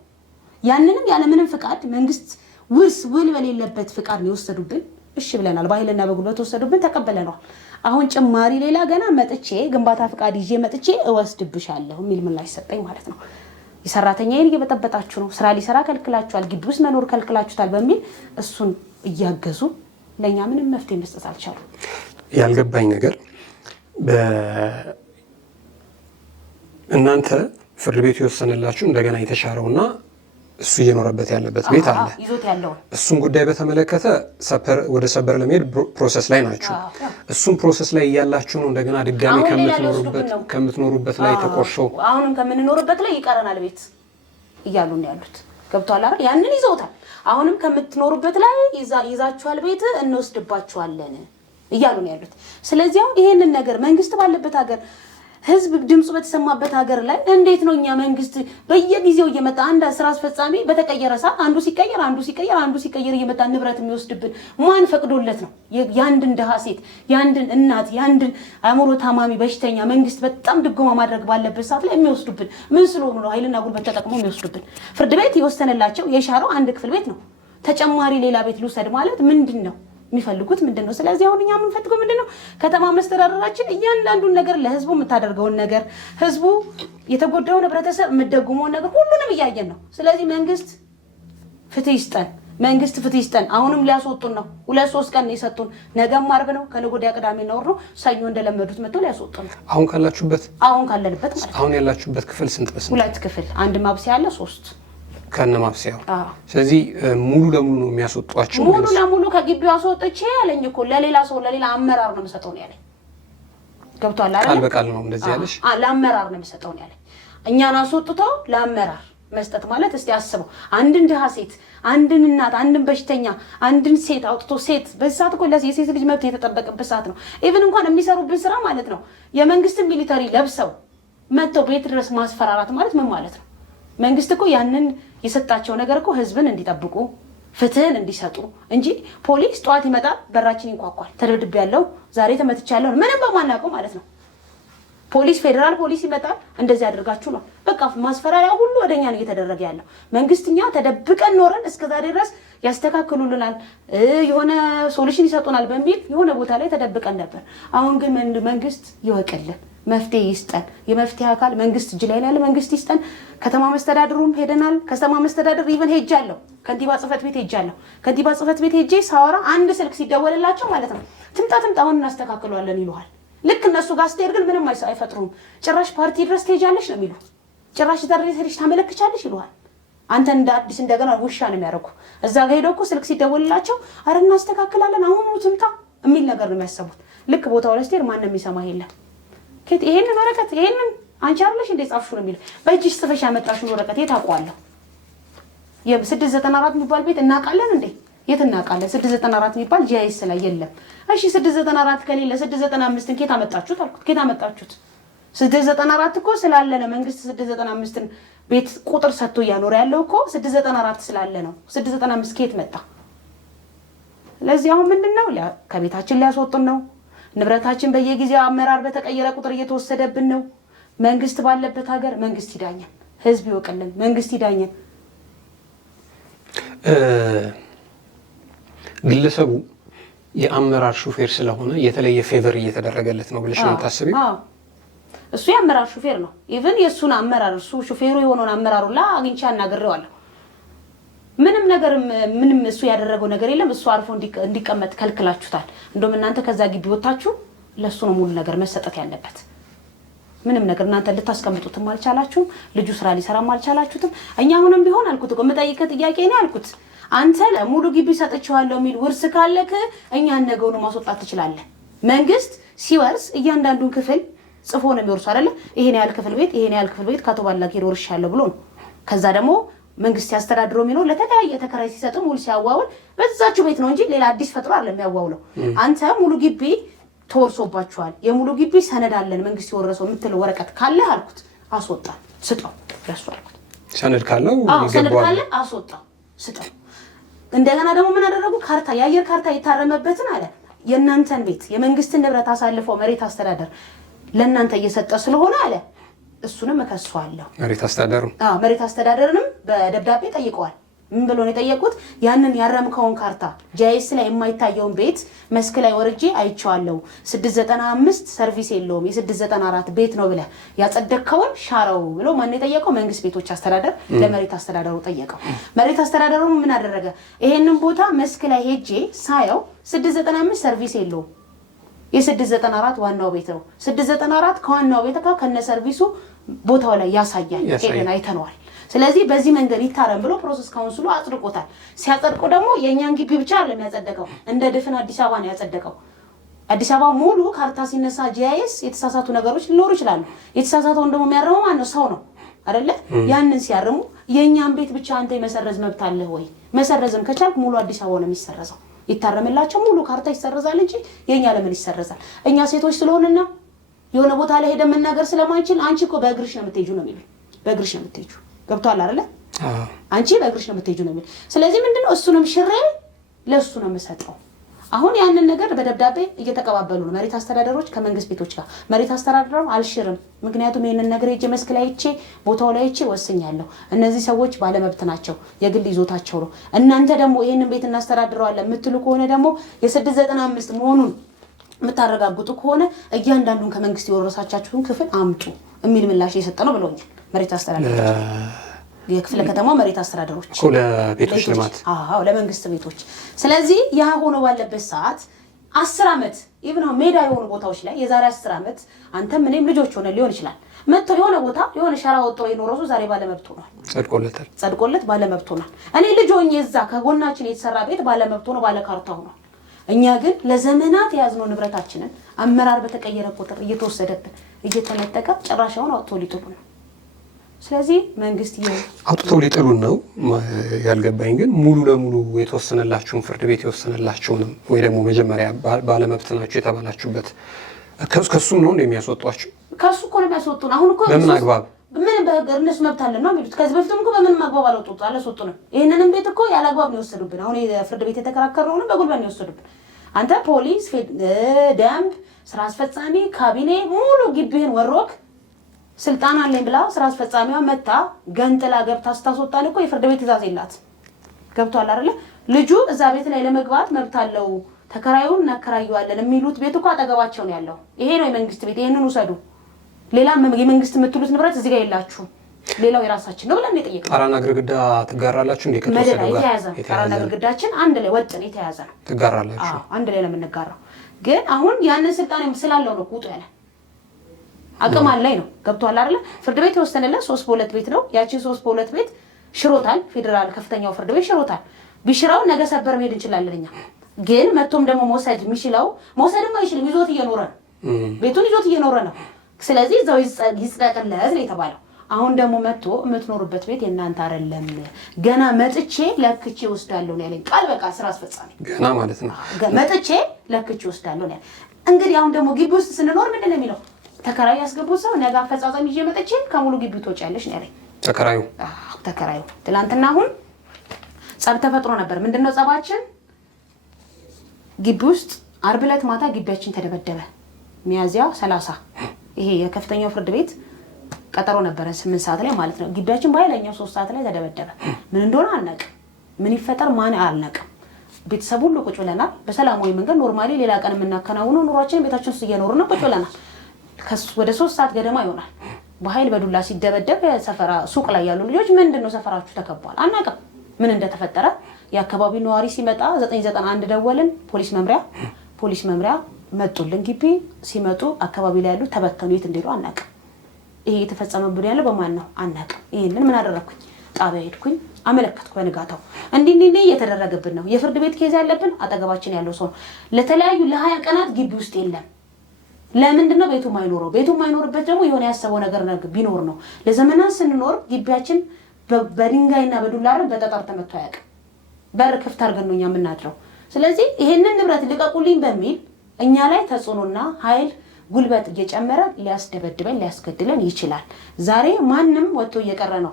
ያንንም ያለምንም ፍቃድ መንግስት ውል በሌለበት ፍቃድ ነው የወሰዱብን። እሺ ብለናል። በኃይልና በጉልበት ወሰዱብን፣ ተቀበለናል። አሁን ጭማሪ ሌላ ገና መጥቼ ግንባታ ፍቃድ ይዤ መጥቼ እወስድብሻለሁ የሚል ምላሽ ሰጠኝ ማለት ነው። የሰራተኛዬን እየበጠበጣችሁ ነው፣ ስራ ሊሰራ ከልክላችኋል፣ ግቢ ውስጥ መኖር ከልክላችሁታል በሚል እሱን እያገዙ ለኛ ምንም መፍትሄ መስጠት አልቻሉም። ያልገባኝ ነገር እናንተ ፍርድ ቤቱ የወሰነላችሁ እንደገና የተሻረውና እሱ እየኖረበት ያለበት ቤት አለ። ይዞት ያለው እሱን ጉዳይ በተመለከተ ወደ ሰበር ለመሄድ ፕሮሰስ ላይ ናችሁ። እሱን ፕሮሰስ ላይ እያላችሁ ነው እንደገና ድጋሚ ከምትኖሩበት ላይ ተቆርሾው አሁንም ከምንኖርበት ላይ ይቀረናል ቤት እያሉ ነው ያሉት። ገብቷል አይደል? ያንን ይዘውታል። አሁንም ከምትኖሩበት ላይ ይዛችኋል ቤት እንወስድባችኋለን እያሉ ነው ያሉት። ስለዚህ አሁን ይሄንን ነገር መንግስት ባለበት ሀገር ህዝብ ድምጽ በተሰማበት ሀገር ላይ እንዴት ነው እኛ መንግስት በየጊዜው እየመጣ አንድ ስራ አስፈጻሚ በተቀየረ ሰዓት አንዱ ሲቀየር እየመጣ ንብረት የሚወስድብን ማን ፈቅዶለት ነው? ያንድን ደሃ ሴት፣ ያንድን እናት፣ ያንድን አእምሮ ታማሚ በሽተኛ መንግስት በጣም ድጎማ ማድረግ ባለበት ሰዓት ላይ የሚወስዱብን ምን ስለሆኑ ነው? ኃይልና ጉልበት ተጠቅመው የሚወስዱብን። ፍርድ ቤት የወሰነላቸው የሻረው አንድ ክፍል ቤት ነው። ተጨማሪ ሌላ ቤት ልውሰድ ማለት ምንድን ነው የሚፈልጉት? ምንድን ነው? ስለዚህ አሁን እኛ የምንፈልገው ምንድን ነው? ከተማ መስተዳደራችን እያንዳንዱን ነገር ለህዝቡ የምታደርገውን ነገር ህዝቡ የተጎዳውን ህብረተሰብ የምትደጉመውን ነገር ሁሉንም እያየን ነው። ስለዚህ መንግስት ፍትህ ይስጠን። አሁንም ሊያስወጡን ነው። 2-3 ቀን የሰጡን። ነገም ዓርብ ነው፣ ከነገ ወዲያ ቅዳሜና እሑድ ነው። ሰኞ እንደለመዱት መጥተው ሊያስወጡን ነው። አሁን ካለንበት ማለት ነው። አሁን ያላችሁበት ክፍል ስንት በስንት? 2 ክፍል፣ አንድ ማብሰያ አለ፣ 3 ከነ ማብሰያው። ስለዚህ ሙሉ ለሙሉ ነው የሚያስወጧቸው። ሙሉ ለሙሉ ከግቢው አስወጥቼ ያለኝ እኮ ለሌላ አመራር ነው የምሰጠው ነው ያለኝ። ገብቷል አይደል? ቃል በቃል ነው እንደዚህ ያለሽ? ለአመራር ነው የምሰጠው ነው ያለኝ። እኛን አስወጥቶ ለአመራር መስጠት ማለት እስቲ አስበው። አንድን ድሃ ሴት፣ አንድን እናት፣ አንድን በሽተኛ፣ አንድን ሴት አውጥቶ ሴት በዚህ ሰዓት እኮ የሴት ልጅ መብት የተጠበቀበት ሰዓት ነው። ኢቭን እንኳን የሚሰሩብን ስራ ማለት ነው የመንግስትን ሚሊተሪ ለብሰው መጥተው ቤት ድረስ ማስፈራራት ማለት ምን ማለት ነው? መንግስት እኮ ያንን የሰጣቸው ነገር እኮ ህዝብን እንዲጠብቁ ፍትህን እንዲሰጡ እንጂ ፖሊስ ጠዋት ይመጣል፣ በራችን ይንኳኳል፣ ተደብድቤያለሁ፣ ዛሬ ተመትቻለሁ ምንም በማናውቀው ማለት ነው። ፖሊስ ፌደራል ፖሊስ ይመጣል፣ እንደዚህ አድርጋችሁ ነው በቃ ማስፈራሪያ ሁሉ ወደኛ ነው እየተደረገ ያለው። መንግስትኛ ተደብቀን ኖረን እስከዛሬ ድረስ ያስተካክሉልናል፣ የሆነ ሶሉሽን ይሰጡናል በሚል የሆነ ቦታ ላይ ተደብቀን ነበር። አሁን ግን መንግስት ይወቅልን፣ መፍትሄ ይስጠን። የመፍትሄ አካል መንግስት እጅ ላይ ያለ መንግስት ይስጠን። ከተማ መስተዳድሩም ሄደናል። ከተማ መስተዳድር ኢቭን ሄጃለሁ፣ ከንቲባ ጽህፈት ቤት ሄጃለሁ። ከንቲባ ጽህፈት ቤት ሄጄ ሳወራ አንድ ስልክ ሲደወልላቸው ማለት ነው ትምጣ አሁን እናስተካክለዋለን ይሉሃል። ልክ እነሱ ጋር ስትሄድ ግን ምንም አይፈጥሩም። ጭራሽ ፓርቲ ድረስ ትሄጃለሽ ነው የሚሉ፣ ጭራሽ ሄደሽ ታመለክቻለሽ ይሉሃል። አንተ እንደ አዲስ እንደገና ውሻ ነው የሚያደርጉ። እዛ ጋር ሄደው እኮ ስልክ ሲደወልላቸው አረ እናስተካክላለን አሁን ትምጣ የሚል ነገር ነው የሚያሰቡት። ልክ ቦታው ላይ ስትሄድ ማንም የሚሰማ የለም። ይሄንን ወረቀት ይሄንን አንቺ አይደለሽ እንደ ጻፍሹ ነው የሚል፣ በእጅሽ ጽፈሽ ያመጣሽው ወረቀት የት አውቀዋለሁ? የ694 የሚባል ቤት እናውቃለን እንዴ? የት እናውቃለን? 694 የሚባል ጂአይኤስ ላይ የለም። እሺ 694 ከሌለ 695ን ከየት አመጣችሁት አልኩት። ከየት አመጣችሁት? 694 እኮ ስላለ ነው መንግስት 695ን ቤት ቁጥር ሰጥቶ እያኖረ ያለው እኮ 694 ስላለ ነው። 695 ከየት መጣ? ስለዚህ አሁን ምንድነው ከቤታችን ሊያስወጡን ነው። ንብረታችን በየጊዜው አመራር በተቀየረ ቁጥር እየተወሰደብን ነው። መንግስት ባለበት ሀገር መንግስት ይዳኘን፣ ህዝብ ይወቅልን፣ መንግስት ይዳኘን። ግለሰቡ የአመራር ሹፌር ስለሆነ የተለየ ፌቨር እየተደረገለት ነው ብለሽ ነው የምታስቢው? እሱ ያመራር ሹፌር ነው። ኢቭን የሱን አመራር እሱ ሹፌሩ የሆነውን አመራሩላ አግኝቼ አናግሬዋለሁ። ምንም እሱ ያደረገው ነገር የለም። እሱ አርፎ እንዲቀመጥ ከልክላችሁታል። እንደውም እናንተ ከዛ ግቢ ወጣችሁ ለሱ ነው ሙሉ ነገር መሰጠት ያለበት። ምንም ነገር እናንተ ልታስቀምጡትም አልቻላችሁም። ልጁ ስራ ሊሰራም አልቻላችሁትም። እኛ አሁንም ቢሆን አልኩት እኮ የምጠይቀህ ጥያቄ ነው አልኩት። አንተ ሙሉ ግቢ ሰጥቼዋለሁ የሚል ውርስ ካለክ እኛን ነገው ነው ማስወጣት ትችላለህ። መንግስት ሲወርስ እያንዳንዱን ክፍል ጽፎ ነው የሚወርሱ አይደለ? ይሄን ያህል ክፍል ቤት ካቶ ባላክ ሄዶ ወርሻለሁ ብሎ ነው። ከዛ ደግሞ መንግስት ያስተዳድረው የሚለው ለተለያየ ተከራይ ሲሰጥ ሙሉ ሲያዋውል በዛችሁ ቤት ነው እንጂ ሌላ አዲስ ፈጥሮ አይደለም የሚያዋውለው። አንተ ሙሉ ግቢ ተወርሶባችኋል፣ የሙሉ ግቢ ሰነድ አለን መንግስት የወረሰው የምትለው ወረቀት ካለ አልኩት አስወጣ ስጠው ለሱ አልኩት። ሰነድ ካለው ሰነድ ካለ አስወጣ ስጠው። እንደገና ደግሞ ምን አደረጉ? ካርታ የአየር ካርታ የታረመበትን አለ የእናንተን ቤት የመንግስትን ንብረት አሳልፈው መሬት አስተዳደር ለእናንተ እየሰጠ ስለሆነ አለ እሱንም እከሷለሁ። መሬት አስተዳደርንም በደብዳቤ ጠይቀዋል። ምን ብሎ ነው የጠየቁት? ያንን ያረምከውን ካርታ ጃይስ ላይ የማይታየውን ቤት መስክ ላይ ወርጄ አይቼዋለሁ። 695 ሰርቪስ የለውም የ694 ቤት ነው ብለህ ያጸደቅከውን ሻረው ብሎ ማን የጠየቀው? መንግስት ቤቶች አስተዳደር ለመሬት አስተዳደሩ ጠየቀው። መሬት አስተዳደሩ ምን አደረገ? ይሄንን ቦታ መስክ ላይ ሄጄ ሳየው 695 ሰርቪስ የለውም የ694 ዋናው ቤት ነው። 694 ከዋናው ቤት ጋር ከነ ሰርቪሱ ቦታው ላይ ያሳያል። ሄደን አይተነዋል። ስለዚህ በዚህ መንገድ ይታረም ብሎ ፕሮሰስ ካውንስሉ አጽድቆታል። ሲያጸድቁ ደግሞ የኛን ግቢ ብቻ አይደለም ያጸደቀው፣ እንደ ድፍን አዲስ አበባ ነው ያጸደቀው። አዲስ አበባ ሙሉ ካርታ ሲነሳ ጂአይኤስ የተሳሳቱ ነገሮች ሊኖሩ ይችላሉ። የተሳሳተውን ደግሞ የሚያርመው ማነው? ሰው ነው አይደለ? ያንን ሲያርሙ የኛን ቤት ብቻ አንተ የመሰረዝ መብት አለ ወይ? መሰረዝም ከቻልክ ሙሉ አዲስ አበባ ነው የሚሰረዘው። ይታረምላቸው ሙሉ ካርታ ይሰረዛል እንጂ የኛ ለምን ይሰረዛል? እኛ ሴቶች ስለሆነና የሆነ ቦታ ላይ ሄደን መናገር ስለማንችል አንቺ እኮ በእግርሽ ነው የምትሄጂው ነው የሚሉኝ። በእግርሽ ነው የምትሄጂው ገብቷል አይደለ? አንቺ በእግርሽ ነው የምትሄጂው ነው የሚሉኝ። ስለዚህ ምንድነው እሱንም ሽሬ ለሱ ነው የምሰጠው። አሁን ያንን ነገር በደብዳቤ እየተቀባበሉ ነው መሬት አስተዳደሮች ከመንግስት ቤቶች ጋር። መሬት አስተዳደሩ አልሽርም፣ ምክንያቱም ይሄንን ነገር ሄጄ መስክ ላይ አይቼ ቦታው ላይ አይቼ ወስኛለሁ። እነዚህ ሰዎች ባለመብት ናቸው፣ የግል ይዞታቸው ነው። እናንተ ደግሞ ይሄንን ቤት እናስተዳድረዋለን የምትሉ ከሆነ ደግሞ የ695 መሆኑን የምታረጋግጡ ከሆነ እያንዳንዱን ከመንግስት የወረሳቻችሁን ክፍል አምጡ የሚል ምላሽ እየሰጠ ነው ብለውኛል መሬት አስተዳደሮች። የክፍለ ከተማ መሬት አስተዳደሮች ለቤቶች ልማት ለመንግስት ቤቶች። ስለዚህ ያ ሆኖ ባለበት ሰዓት 10 አመት ይብናው ሜዳ የሆኑ ቦታዎች ላይ የዛሬ 10 አመት አንተም እኔም ልጆች ሆነ ሊሆን ይችላል መጥቶ የሆነ ቦታ የሆነ ሸራ ወጥቶ የኖረሱ ዛሬ ባለመብት ሆኗል። ጸድቆለት ባለመብት ሆኗል። እኔ ልጅ ሆኜ እዛ ከጎናችን የተሰራ ቤት ባለመብት ሆኖ ባለ ካርታ ሆኗል። እኛ ግን ለዘመናት የያዝነው ንብረታችንን አመራር በተቀየረ ቁጥር እየተወሰደብን እየተነጠቀ ጭራሻውን አውጥቶ ሊጥሉ ነው። ስለዚህ መንግስት አውጥተው ሊጥሉን ነው ያልገባኝ። ግን ሙሉ ለሙሉ የተወሰነላችሁን ፍርድ ቤት የወሰነላችሁንም ወይ ደግሞ መጀመሪያ ባለመብት ናችሁ የተባላችሁበት ከሱም ነው እንደሚያስወጧችሁ? ከሱ እኮ ነው የሚያስወጡን። አሁን እኮ በምን አግባብ ምን በህገር እነሱ መብት አለን ነው የሚሉት። ከዚህ በፊትም እኮ በምን አግባብ አላስወጡንም። ይሄንንም ቤት እኮ ያለ አግባብ ነው የወሰዱብን። አሁን የፍርድ ቤት የተከራከረውንም በጉልበት ነው የወሰዱብን። አንተ ፖሊስ፣ ደንብ፣ ስራ አስፈጻሚ፣ ካቢኔ ሙሉ ግቢህን ወሮክ ስልጣን አለኝ ብላ ስራ አስፈጻሚዋ መታ ገንጥላ ገብታ ስታስወጣን እኮ የፍርድ ቤት ትእዛዝ የላት። ገብቷል አይደለ? ልጁ እዛ ቤት ላይ ለመግባት መብት አለው። ተከራዩን እናከራየዋለን የሚሉት ቤት እኮ አጠገባቸው ነው ያለው። ይሄ ነው የመንግስት ቤት፣ ይሄንን ውሰዱ። ሌላ የመንግስት የምትሉት ንብረት እዚህ ጋር የላችሁም፣ ሌላው የራሳችን ነው ብለን የጠየቅነው። ጣራና ግድግዳ ትጋራላችሁ እንዴ? ከተወሰደ ጋር የተያዘ ጣራና ግድግዳችን አንድ ላይ ወጥ ነው የተያዘ ነው። ትጋራላችሁ? አንድ ላይ ነው የምንጋራው። ግን አሁን ያንን ስልጣን ስላለው ነው ቁጡ ያለ አቅም አለኝ ነው። ገብቷል አይደለ? ፍርድ ቤት የወሰነለት 3-2 ቤት ነው። ያቺን 3-2 ቤት ሽሮታል። ፌደራል ከፍተኛው ፍርድ ቤት ሽሮታል። ቢሽራው ነገ ሰበር መሄድ እንችላለን እኛ። ግን መጥቶም ደግሞ መውሰድ የሚችለው መውሰድም አይችልም። ይዞት እየኖረ ነው፣ ቤቱን ይዞት እየኖረ ነው። ስለዚህ እዛው ይጽደቅለት ነው የተባለው። አሁን ደግሞ መጥቶ የምትኖርበት ቤት የእናንተ አይደለም፣ ገና መጥቼ ለክቼ ወስዳለሁ ነው ያለኝ። ቃል በቃል ስራ አስፈጻሚ ገና ማለት ነው። መጥቼ ለክቼ ወስዳለሁ ነው ያለኝ። እንግዲህ አሁን ደግሞ ግቢ ውስጥ ስንኖር ምንድን ነው የሚለው? ተከራዩ ያስገቡት ሰው ነገ አፈጻጸም ይዤ መጥቼ ከሙሉ ግቢው ትወጪያለሽ ነው ያለኝ ተከራዩ። ትላንትና አሁን ጸብ ተፈጥሮ ነበር። ምንድነው ጸባችን? ግቢ ውስጥ ዓርብ ዕለት ማታ ግቢያችን ተደበደበ። ሚያዝያ 30 ይሄ የከፍተኛው ፍርድ ቤት ቀጠሮ ነበረ 8 ሰዓት ላይ ማለት ነው። ግቢያችን በኃይለኛው 3 ሰዓት ላይ ተደበደበ። ምን እንደሆነ አልናቅም፣ ምን ይፈጠር ማን አልናቅም። ቤተሰብ ሁሉ ቁጭ ብለናል። በሰላማዊ መንገድ ኖርማሊ ሌላ ቀን የምናከናውነው ኑሯችንን ቤታችን ውስጥ እየኖርን ነው ቁጭ ብለናል። ወደ 3 ሰዓት ገደማ ይሆናል በኃይል በዱላ ሲደበደብ ሰፈራ ሱቅ ላይ ያሉ ልጆች ምንድነው ሰፈራችሁ ተከቧል አናውቅም ምን እንደተፈጠረ የአካባቢው ነዋሪ ሲመጣ 991 ደወልን ፖሊስ መምሪያ መጡልን ግቢ ሲመጡ አካባቢ ላይ ያሉ ተበተኑ የት እንደሄዱ አናውቅም ይሄ የተፈጸመብን ያለው በማን ነው አናውቅም ይሄንን ምን አደረኩኝ ጣቢያ ሄድኩኝ አመለከትኩ በንጋታው እንዲህ እየተደረገብን ነው የፍርድ ቤት ኬዝ ያለብን አጠገባችን ያለው ሰው ለተለያዩ ለ20 ቀናት ግቢ ውስጥ የለም ለምንድነው ቤቱ ማይኖርበት ደግሞ የሆነ ያሰበው ነገር ቢኖር ነው ለዘመናት ስንኖር ግቢያችን በድንጋይና በዱላ በጠጠር ተመቶ ያውቅ በር ክፍት አድርገን ነው እኛ የምናድረው ስለዚህ ይሄንን ንብረት ልቀቁልኝ በሚል እኛ ላይ ተጽዕኖና ኃይል ጉልበት እየጨመረ ሊያስደበድበን ሊያስገድለን ይችላል ዛሬ ማንንም ወጥቶ እየቀረ ነው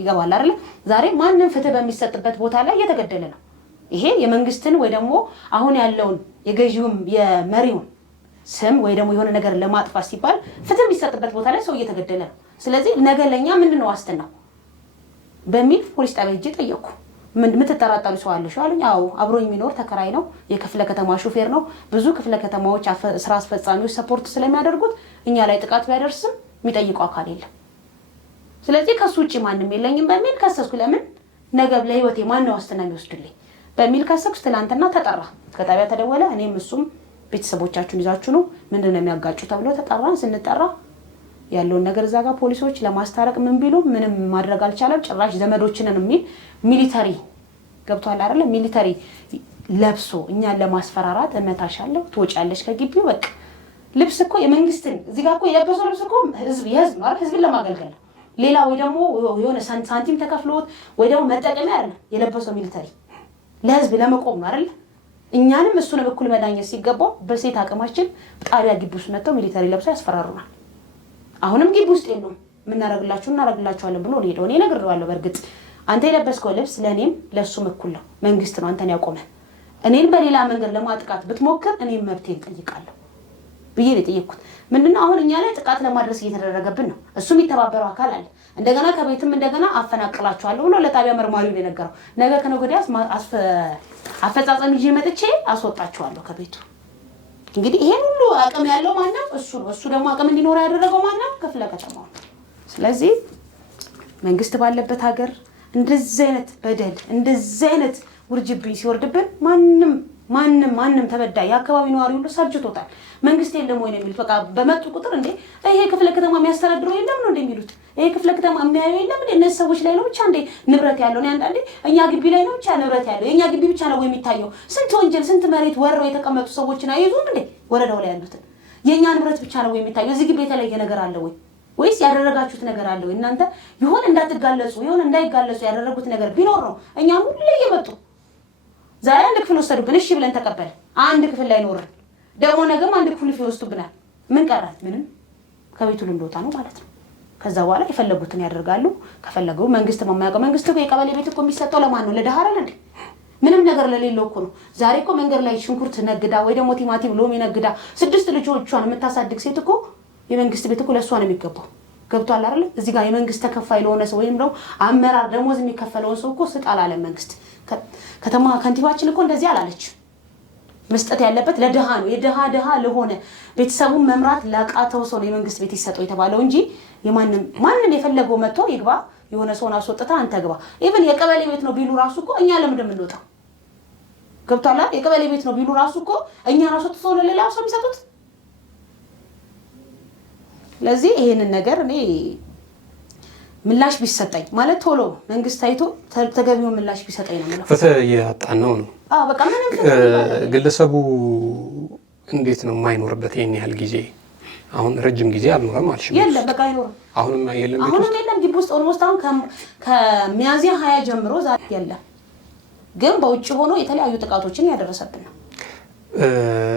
ይገባል አይደል ዛሬ ማንንም ፍትህ በሚሰጥበት ቦታ ላይ እየተገደለ ነው ይሄ የመንግስትን ወይ ደግሞ አሁን ያለውን የገዢውም የመሪውን ስም ወይ ደግሞ የሆነ ነገር ለማጥፋት ሲባል ፍትህ የሚሰጥበት ቦታ ላይ ሰው እየተገደለ ነው ስለዚህ ነገ ለኛ ምንድነው ዋስትና በሚል ፖሊስ ጣቢያ ሄጄ ጠየቅኩ ምትጠራጠሩ ሰው አለሽ አሉኝ አዎ አብሮኝ የሚኖር ተከራይ ነው የክፍለ ከተማ ሹፌር ነው ብዙ ክፍለ ከተማዎች ስራ አስፈጻሚዎች ሰፖርት ስለሚያደርጉት እኛ ላይ ጥቃት ቢያደርስም የሚጠይቀው አካል የለም ስለዚህ ከሱ ውጪ ማንንም የለኝም በሚል ከሰስኩ ለምን ነገ ለህይወቴ ማን ነው ዋስትና የሚወስድልኝ በሚል ከሰስኩ ትላንትና ተጠራ ከጣቢያ ተደወለ እኔም እሱም ቤተሰቦቻችሁን ይዛችሁ ነው ምንድነው የሚያጋጩ ተብሎ ተጠራን ስንጠራ ያለውን ነገር እዛ ጋር ፖሊሶች ለማስታረቅ ምን ቢሉ ምንም ማድረግ አልቻለም ጭራሽ ዘመዶችንን ሚሊታሪ ገብቷል አይደል ሚሊታሪ ለብሶ እኛን ለማስፈራራት እመታሻለሁ ትወጫለሽ ከግቢው በቃ ልብስ እኮ የመንግስትን እዚህ ጋር እኮ የለበሰው ልብስ እኮ የህዝብ ነው አይደል ህዝብን ለማገልገል ሌላ ወይ ደግሞ የሆነ ሳንቲም ተከፍሎት ወይ ደግሞ መጠቀሚያ አይደል የለበሰው ሚሊታሪ ለህዝብ ለመቆም ነው አይደል እኛንም እሱን በኩል መዳኘት ሲገባው በሴት አቅማችን ጣቢያ ግቢ ውስጥ መጥተው ሚሊታሪ ለብሰው ያስፈራሩናል አሁንም ግቢ ውስጥ የሉም ምን እናደርግላችኋለን ብሎ ሄደው እኔ ነግሬዋለሁ በርግጥ አንተ የለበስከው ልብስ ለኔም ለሱም እኩል ነው መንግስት ነው አንተን ያቆመ እኔን በሌላ መንገድ ለማጥቃት ብትሞክር እኔም መብቴን ጠይቃለሁ ብዬ ለጠየቅኩት ምንድነው አሁን እኛ ላይ ጥቃት ለማድረስ እየተደረገብን ነው እሱም ይተባበረው አካል አለ እንደገና ከቤትም እንደገና አፈናቅላችኋለሁ ብሎ ለጣቢያ መርማሪው የነገረው ነገ ከነገዲያስ አፈጻጸም ይዤ መጥቼ አስወጣችኋለሁ ከቤቱ እንግዲህ ይሄን ሁሉ አቅም ያለው ማን ነው እሱ ደግሞ አቅም እንዲኖር ያደረገው ማን ነው ክፍለ ከተማው ስለዚህ መንግስት ባለበት ሀገር እንደዚህ አይነት በደል እንደዚህ አይነት ውርጅብኝ ሲወርድብን ማንንም ተበዳይ የአካባቢ ነዋሪ ሁሉ ሰልችቶታል መንግስት የለም ወይ ነው የሚሉት በቃ በመጡ ቁጥር እንዴ ይሄ ክፍለ ከተማ የሚያስተዳድረው የለም ነው እንደሚሉት ይሄ ክፍለ ከተማ የሚያየው የለም እንዴ እነዚህ ሰዎች ላይ ነው ብቻ እንዴ ንብረት ያለው ነው አንዳንዴ እኛ ግቢ ላይ ነው ብቻ ንብረት ያለው የኛ ግቢ ብቻ ነው የሚታየው ስንት ወንጀል ስንት መሬት ወረው የተቀመጡ ሰዎችን አይዙም እንዴ ወረዳው ላይ ያሉት የኛ ንብረት ብቻ ነው የሚታየው እዚህ ግቢ የተለየ ነገር አለ ወይስ ያደረጋችሁት ነገር አለ ወይ እናንተ ይሁን እንዳትጋለጹ ይሁን እንዳይጋለጹ ያደረጉት ነገር ቢኖር ነው እኛ ሁሉ እየመጡ ዛሬ አንድ ክፍል ወሰዱብን እሺ ብለን ተቀበል አንድ ክፍል ላይ ኖርን ደግሞ ነገም አንድ ክፍል ይወስዱብናል ምን ቀራል ምንም ከቤቱ ልንወጣ ነው ማለት ነው ከዛ በኋላ የፈለጉትን ያደርጋሉ ከፈለገው መንግስት የማያውቀው መንግስት እኮ የቀበሌ ቤት እኮ የሚሰጠው ለማን ነው ለደሃ አይደል እንዴ ምንም ነገር ለሌለው እኮ ነው ዛሬ እኮ መንገድ ላይ ሽንኩርት ነግዳ ወይ ደግሞ ቲማቲም ሎሚ ነግዳ 6 ልጆቿን የምታሳድግ ሴት እኮ የመንግስት ቤት እኮ ለሷ ነው የሚገባው ገብቷል አይደል እዚህ ጋር የመንግስት ተከፋይ ለሆነ ሰው ወይም ደግሞ አመራር ደሞዝ የሚከፈለው ሰው እኮ ስጣል አለ መንግስት ከተማ ከንቲባችን እኮ እንደዚህ አላለች መስጠት ያለበት ለደሃ ነው የደሃ ለሆነ ቤተሰቡን መምራት ላቃተው ሰው ነው የመንግስት ቤት ይሰጠው የተባለው እንጂ ማንንም የፈለገው መጥቶ ይግባ የሆነ ሰውን አስወጥታ አንተ ግባ ኢቭን የቀበሌ ቤት ነው ቢሉ ራሱ እኮ እኛ ለምን እንደምንወጣው ገብቷል የቀበሌ ቤት ነው ቢሉ ራሱ እኮ እኛ ራሱ ተሰው ለሌላ ሰው የሚሰጡት ለዚህ ይሄንን ነገር እኔ ምላሽ ቢሰጠኝ ማለት ቶሎ መንግስት አይቶ ተገቢው ምላሽ ቢሰጠኝ ነው ማለት ፍትህ ያጣን ነው በቃ ምንም ግለሰቡ እንዴት ነው የማይኖርበት ይሄን ያህል ጊዜ አሁን ረጅም ጊዜ አልኖረም ማለት ነው የለም በቃ አይኖርም አሁንም የለም ግቢ ውስጥ ኦልሞስት አሁን ከሚያዝያ 20 ጀምሮ ዛሬ የለም ግን በውጭ ሆኖ የተለያዩ ጥቃቶችን ያደረሰብን ነው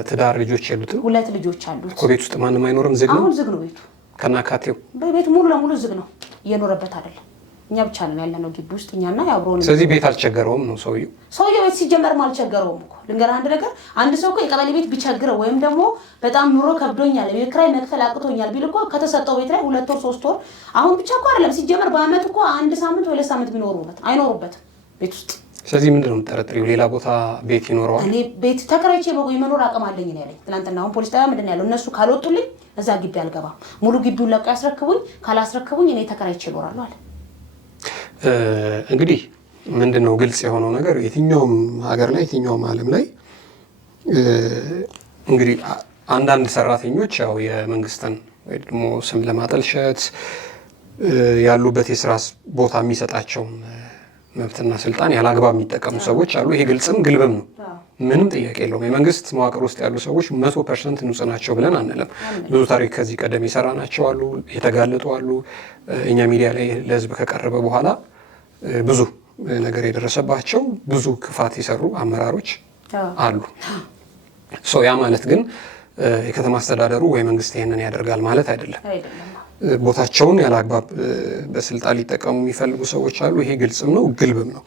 ትዳር ልጆች ያሉት 2 ልጆች አሉት ቤት ውስጥ ማንም አይኖርም ዝግ ነው ቤቱ ከናካቴው በቤት ሙሉ ለሙሉ ዝግ ነው እየኖረበት አይደለም እኛ ብቻ ነን ያለነው ግቢ ውስጥ እኛና ያብሮን ስለዚህ ቤት አልቸገረውም ነው ሰውየው ቤት ሲጀመርም አልቸገረውም እኮ ልንገር አንድ ነገር አንድ ሰው እኮ የቀበሌ ቤት ቢቸግረው ወይም ደግሞ በጣም ኑሮ ከብዶኛል የቤት ኪራይ መክፈል አቅቶኛል ቢል እኮ ከተሰጠው ቤት ላይ 2 ወር 3 ወር አሁን ብቻ እኮ አይደለም ሲጀመር በአመት እኮ 1 ሳምንት ወይ 2 ሳምንት አይኖሩበትም ቤት ውስጥ ስለዚህ ምንድነው የምትጠረጥሪው ሌላ ቦታ ቤት ይኖረዋል እኔ ቤት ተከራይቼ የመኖር አቅም አለኝ ነው ያለኝ ትናንትና አሁን ፖሊስ ጣቢያ ምንድነው ያለው እነሱ ካልወጡልኝ እዛ ግቢ አልገባም። ሙሉ ግቢውን ለቀው ያስረክቡኝ፣ ካላስረክቡኝ እኔ ተከራይቼ እኖራለሁ አለ። እንግዲህ ምንድነው ግልጽ የሆነው ነገር የትኛውም ሀገር ላይ የትኛውም ዓለም ላይ እንግዲህ አንዳንድ ሰራተኞች ያው የመንግስትን ወይ ደግሞ ስም ለማጠልሸት ያሉበት የስራ ቦታ የሚሰጣቸው መብትና ስልጣን ያላግባብ የሚጠቀሙ ሰዎች አሉ። ይሄ ግልጽም ግልብም ነው፣ ምንም ጥያቄ የለውም። የመንግስት መዋቅር ውስጥ ያሉ ሰዎች 100% ንጹህ ናቸው ብለን አንለም። ብዙ ታሪክ ከዚህ ቀደም የሰራናቸው አሉ፣ የተጋለጡ አሉ። እኛ ሚዲያ ላይ ለህዝብ ከቀረበ በኋላ ብዙ ነገር የደረሰባቸው ብዙ ክፋት የሰሩ አመራሮች አሉ። ያ ማለት ግን የከተማ አስተዳደሩ ወይ መንግስት ይሄንን ያደርጋል ማለት አይደለም። ቦታቸውን ያላግባብ በስልጣን ሊጠቀሙ የሚፈልጉ ሰዎች አሉ። ይሄ ግልጽም ነው ግልብም ነው።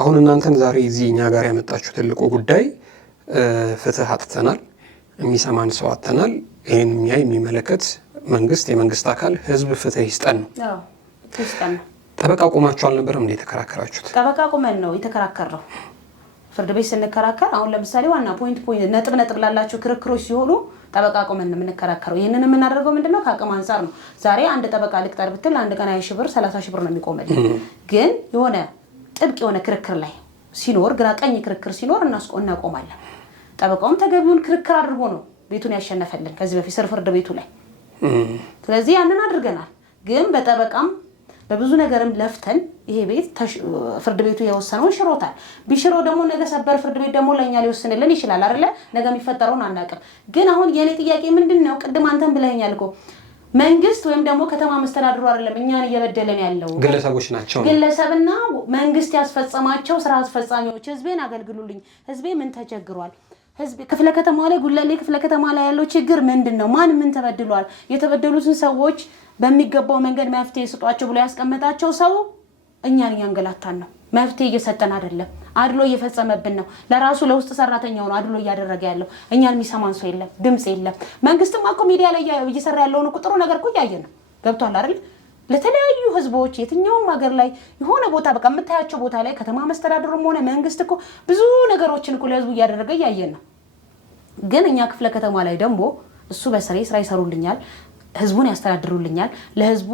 አሁን እናንተን ዛሬ እዚህ እኛ ጋር ያመጣችሁ ትልቁ ጉዳይ ፍትህ አጥተናል፣ የሚሰማን ሰው አጥተናል። ይሄን የሚመለከት መንግስት፣ የመንግስት አካል ህዝብ ፍትህ ይስጠን ነው። ጠበቃ ቆማችሁ አልነበረም እንዴ የተከራከራችሁት? ጠበቃ ቆመን ነው የተከራከርነው። ፍርድ ቤት ስንከራከር አሁን ለምሳሌ ዋና ፖይንት ነጥብ ላላቸው ክርክሮች ሲሆኑ ጠበቃ ቆመን ነው የምንከራከረው። ይሄንን የምናደርገው ምንድነው ከአቅም አንፃር ነው። ዛሬ አንድ ጠበቃ ልቅጠር ብትል አንድ ቀን 20 ሺህ ብር 30 ሺህ ብር ነው የሚቆምልኝ። ግን የሆነ ጥብቅ የሆነ ክርክር ላይ ሲኖር ግራ ቀኝ ክርክር ሲኖር እናቆማለን። ጠበቃውም ተገቢውን ክርክር አድርጎ ነው ቤቱን ያሸነፈልን ከዚህ በፊት ስር ፍርድ ቤቱ ላይ። ስለዚህ ያንን አድርገናል። ግን በጠበቃም በብዙ ነገርም ለፍተን ይሄ ቤት ፍርድ ቤቱ የወሰነውን ሽሮታል። ቢሽሮ ደግሞ ነገ ሰበር ፍርድ ቤት ደግሞ ለኛ ሊወስንልን ይችላል አይደለ? ነገ የሚፈጠረውን አናውቅም። ግን አሁን የኔ ጥያቄ ምንድነው? ቅድም አንተም ብለኸኛል እኮ መንግስት ወይም ደግሞ ከተማ መስተዳድሩ አይደለም እኛን እየበደለን ያለው ግለሰቦች ናቸው። ግለሰብና መንግስት ያስፈጸማቸው ስራ አስፈጻሚዎች ህዝቤን አገልግሉልኝ፣ ህዝቤ ምን ተቸግሯል፣ ህዝብ ክፍለ ከተማ ላይ ጉለሌ ክፍለ ከተማ ላይ ያለው ችግር ምንድነው? ማን ምን ተበድሏል? የተበደሉትን ሰዎች በሚገባው መንገድ መፍትሄ ስጧቸው ብሎ ያስቀመጣቸው ሰው እኛን ያንገላታን ነው። መፍትሄ እየሰጠን አይደለም። አድሎ እየፈጸመብን ነው። ለራሱ ለውስጥ ሰራተኛው ነው አድሎ እያደረገ ያለው። እኛን የሚሰማን ሰው የለም፣ ድምጽ የለም። መንግስትም እኮ ሚዲያ ላይ እየሰራ ያለውን ቁጥሩ ነገር እኮ እያየን ነው። ገብቷል አይደል? ለተለያዩ ህዝቦች የትኛውም ሀገር ላይ የሆነ ቦታ በቃ የምታያቸው ቦታ ላይ ከተማ መስተዳድሩም ሆነ መንግስት እኮ ብዙ ነገሮችን እኮ ለህዝቡ እያደረገ እያየን ነው። ግን እኛ ክፍለ ከተማ ላይ ደግሞ እሱ በስሬ ስራ ይሰሩልኛል፣ ህዝቡን ያስተዳድሩልኛል፣ ለህዝቡ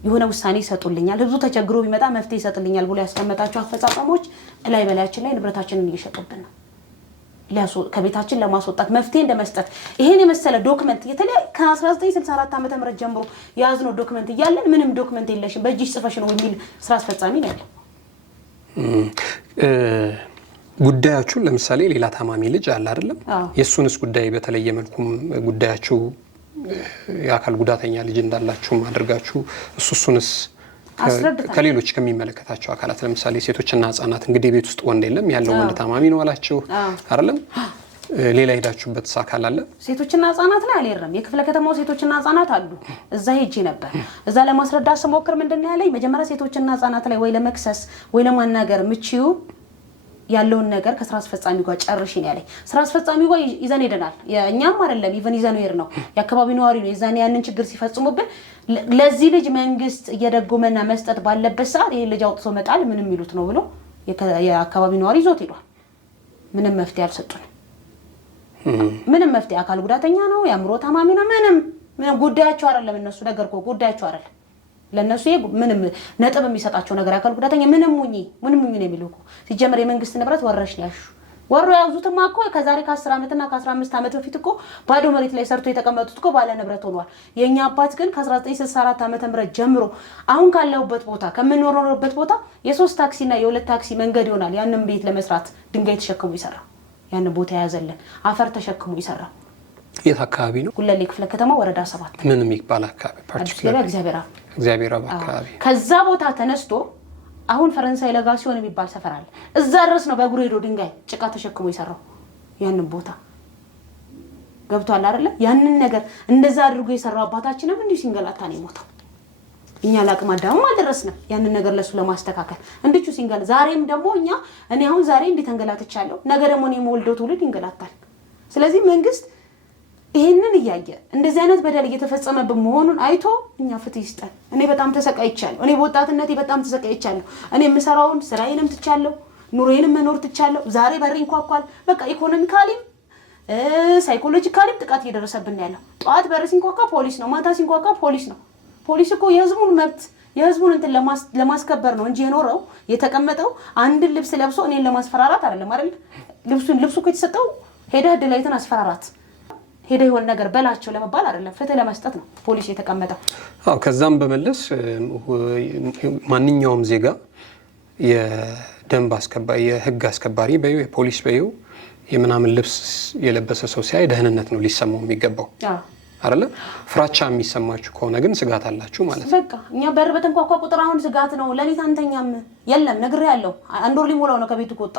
የሆነ ውሳኔ ይሰጡልኛል፣ ህዝቡ ተቸግሮ ቢመጣ መፍትሄ ይሰጡልኛል ብሎ ያስቀመጣቸው አፈጻጸሞች ላይ በላያችን ላይ ንብረታችንን እየሸጡብን ነው። ከቤታችን ለማስወጣት መፍትሄ እንደመስጠት ይሄን የመሰለ ዶክመንት ከ1964 ዓ.ም ጀምሮ ያዝነው ዶክመንት እያለን ምንም ዶክመንት የለሽም በእጅሽ ጽፈሽ ነው የሚል ስራ አስፈጻሚ ነው ያለው። ጉዳያችሁን ለምሳሌ ሌላ ታማሚ ልጅ አለ አይደለም? የሱንስ ጉዳይ በተለየ መልኩም ጉዳያችሁ የአካል ጉዳተኛ ልጅ እንዳላችሁ አድርጋችሁ እሱንስ ከሌሎች ከሚመለከታቸው አካላት ለምሳሌ ሴቶችና ህጻናት እንግዲህ ቤት ውስጥ ወንድ የለም ያለው ወንድ ታማሚ ነው አላችሁ አይደለም? ሌላ ሄዳችሁበት አካል አለ? ሴቶችና ህጻናት ላይ አልሄድም። የክፍለ ከተማው ሴቶችና ህጻናት አሉ። እዛ ሄጄ ነበር። እዛ ለማስረዳት ስሞክር ምንድነው ያለኝ መጀመሪያ ሴቶችና ህጻናት ላይ ወይ ለመክሰስ ወይ ለማናገር ምቺው ያለውን ነገር ከስራ አስፈጻሚው ጋር ጨርሽ ነው ያለኝ። ስራ አስፈጻሚው ጋር ይዘን ሄደናል። እኛም አይደለም ኢቭን ይዘን ሄር ነው የአካባቢው ነዋሪ ነው የዛኔ ያንን ችግር ሲፈጽሙብን ለዚህ ልጅ መንግስት እየደጎመና መስጠት ባለበት ሰዓት ይሄ ልጅ አውጥቶ መጣል ምንም ይሉት ነው ብሎ የአካባቢው ነዋሪ ይዞት ሄዷል። ምንም መፍትሄ አልሰጡንም። ምንም መፍትሄ አካል ጉዳተኛ ነው የአእምሮ ታማሚ ነው ምንም ጉዳያቸው አይደለም። እነሱ ነገር እኮ ጉዳያቸው አይደለም። ለነሱ ምንም ነጥብ የሚሰጣቸው ነገር አካል ጉዳተኛ ምንም ሙኝ ነው የሚሉት። ሲጀመር የመንግስት ንብረት ወረሽ ያሹ ወሮ ያዙትማ እኮ ከዛሬ ከ10 ዓመትና ከ15 ዓመት በፊት እኮ ባዶ መሬት ላይ ሰርቶ የተቀመጡት እኮ ባለ ንብረት ሆኗል። የኛ አባት ግን ከ1964 ዓመተ ምህረት ጀምሮ አሁን ካለውበት ቦታ ከምንኖርበት ቦታ የ3 ታክሲና የ2 ታክሲ መንገድ ይሆናል ያንን ቤት ለመስራት ድንጋይ ተሸክሞ ይሰራ ያንን ቦታ ያዘለን አፈር ተሸክሞ ይሰራ። የት አካባቢ ነው? ጉለሌ ክፍለ ከተማ ወረዳ 7 ምን የሚባል አካባቢ ፓርቲኩላር እግዚአብሔር አካባቢ። ከዛ ቦታ ተነስቶ አሁን ፈረንሳይ ለጋሲዮን የሚባል ሰፈር አለ። እዛ ድረስ ነው በእግሩ ሄዶ ድንጋይ ጭቃ ተሸክሞ ይሰራው ያንን ቦታ። ገብቷል አይደለ? ያንን ነገር እንደዛ አድርጎ የሰራው አባታችንም እንዲሁ ሲንገላታ ነው የሞተው። እኛ ለአቅመ አዳም አልደረስንም ያንን ነገር ለሱ ለማስተካከል እንድቹ ሲንገላ ዛሬም ደግሞ እኔ አሁን ዛሬ እንዲተንገላትቻለሁ ነገ ደግሞ እኔ የምወልደው ትውልድ ይንገላታል። ስለዚህ መንግስት ይሄንን እያየ እንደዚህ አይነት በደል እየተፈጸመብን መሆኑን አይቶ እኛ ፍትህ ይስጠን። እኔ በጣም ተሰቃይቻለሁ። እኔ በወጣትነቴ በጣም ተሰቃይቻለሁ። እኔ የምሰራውን ስራዬንም ትቻለሁ፣ ኑሮዬንም መኖር ትቻለሁ። ዛሬ በሬ እንኳኳል። በቃ ኢኮኖሚካሊም ሳይኮሎጂካሊም ጥቃት እየደረሰብን ያለው። ጠዋት በር ሲንኳኳ ፖሊስ ነው፣ ማታ ሲንኳኳ ፖሊስ ነው። ፖሊስ እኮ የህዝቡን መብት የህዝቡን እንትን ለማስከበር ነው እንጂ የኖረው የተቀመጠው አንድን ልብስ ለብሶ እኔን ለማስፈራራት አይደለም አይደል? ልብሱ እኮ የተሰጠው ሄደህ ድላይትን አስፈራራት ሄደህ የሆነ ነገር በላቸው ለመባል አይደለም፣ ፍትህ ለመስጠት ነው ፖሊስ የተቀመጠው። አዎ ከዛም በመለስ ማንኛውም ዜጋ የደንብ አስከባሪ የህግ አስከባሪ በዩ የፖሊስ በዩ የምናምን ልብስ የለበሰ ሰው ሲያይ ደህንነት ነው ሊሰማው የሚገባው አይደለ? ፍራቻ የሚሰማችሁ ከሆነ ግን ስጋት አላችሁ ማለት ነው። በቃ እኛ በር በተንኳኳ ቁጥር አሁን ስጋት ነው። ለሊት አንተኛም የለም ነግሬያለሁ። አንድ ወር ሊሞላው ነው ከቤቱ ከወጣ።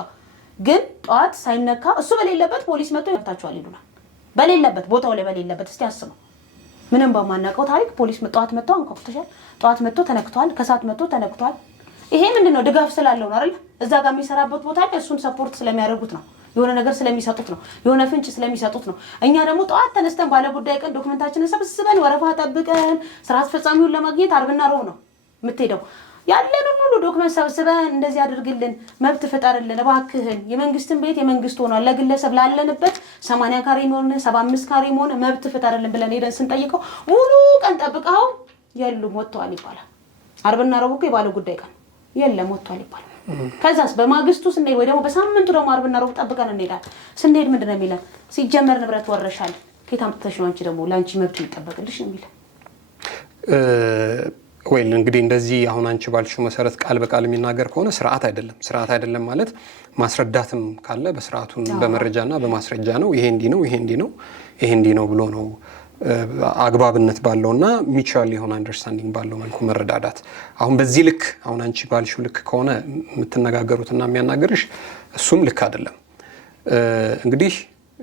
ግን ጠዋት ሳይነካ እሱ በሌለበት ፖሊስ መጥቶ ይመታችኋል ይሉናል። በሌለበት ቦታው ላይ በሌለበት እስቲ አስበው። ምንም በማናውቀው ታሪክ ፖሊስ ጠዋት መጥቶ አንኳኩተሻል፣ ጠዋት መጥቶ ተነክቷል፣ ከሰዓት መጥቶ ተነክቷል። ይሄ ምንድነው? ድጋፍ ስላለው ነው አይደል? እዛ ጋር የሚሰራበት ቦታ ላይ እሱን ሰፖርት ስለሚያደርጉት ነው። የሆነ ነገር ስለሚሰጡት ነው። የሆነ ፍንጭ ስለሚሰጡት ነው። እኛ ደግሞ ጠዋት ተነስተን ባለ ጉዳይ ቀን ዶክመንታችንን ሰብስበን ወረፋ ጠብቀን ስራ አስፈጻሚውን ለማግኘት አርብና ሮብ ነው የምትሄደው። ያለንን ሙሉ ዶክመንት ሰብስበን እንደዚህ አድርግልን፣ መብት ፍጠርልን እባክህን፣ የመንግስትን ቤት የመንግስት ሆኗል፣ ለግለሰብ ላለንበት 80 ካሬ ሆነ 75 ካሬ ሆነ መብት ፍጠርልን ብለን ሄደን ስንጠይቀው ሙሉ ቀን ጠብቀው የሉም ወጥተዋል ይባላል። አርብና ሮብ እኮ የባለ ጉዳይ ቀን የለም ወጥተዋል ይባላል። ከዛስ በማግስቱ ስንሄድ ወይ ደግሞ በሳምንቱ ደግሞ አርብና ሮብ ጠብቀን እንሄዳለን። ስንሄድ ምንድነው የሚለን? ሲጀመር ንብረት ወረሻል፣ ከየት አምጥተሽ ነው አንቺ ደግሞ ላንቺ መብት ይጠበቅልሽ ነው የሚለን። ወይ እንግዲህ እንደዚህ አሁን አንቺ ባልሽው መሰረት ቃል በቃል የሚናገር ከሆነ ስርዓት አይደለም። ስርዓት አይደለም ማለት ማስረዳትም ካለ በስርዓቱን በመረጃና በማስረጃ ነው። ይሄ እንዲህ ነው፣ ይሄ እንዲህ ነው፣ ይሄ እንዲህ ነው ብሎ ነው አግባብነት ባለውና ሚቹዋል የሆነ አንደርስታንዲንግ ባለው መልኩ መረዳዳት። አሁን በዚህ ልክ አሁን አንቺ ባልሽው ልክ ከሆነ የምትነጋገሩትና የሚያናገርሽ እሱም ልክ አይደለም። እንግዲህ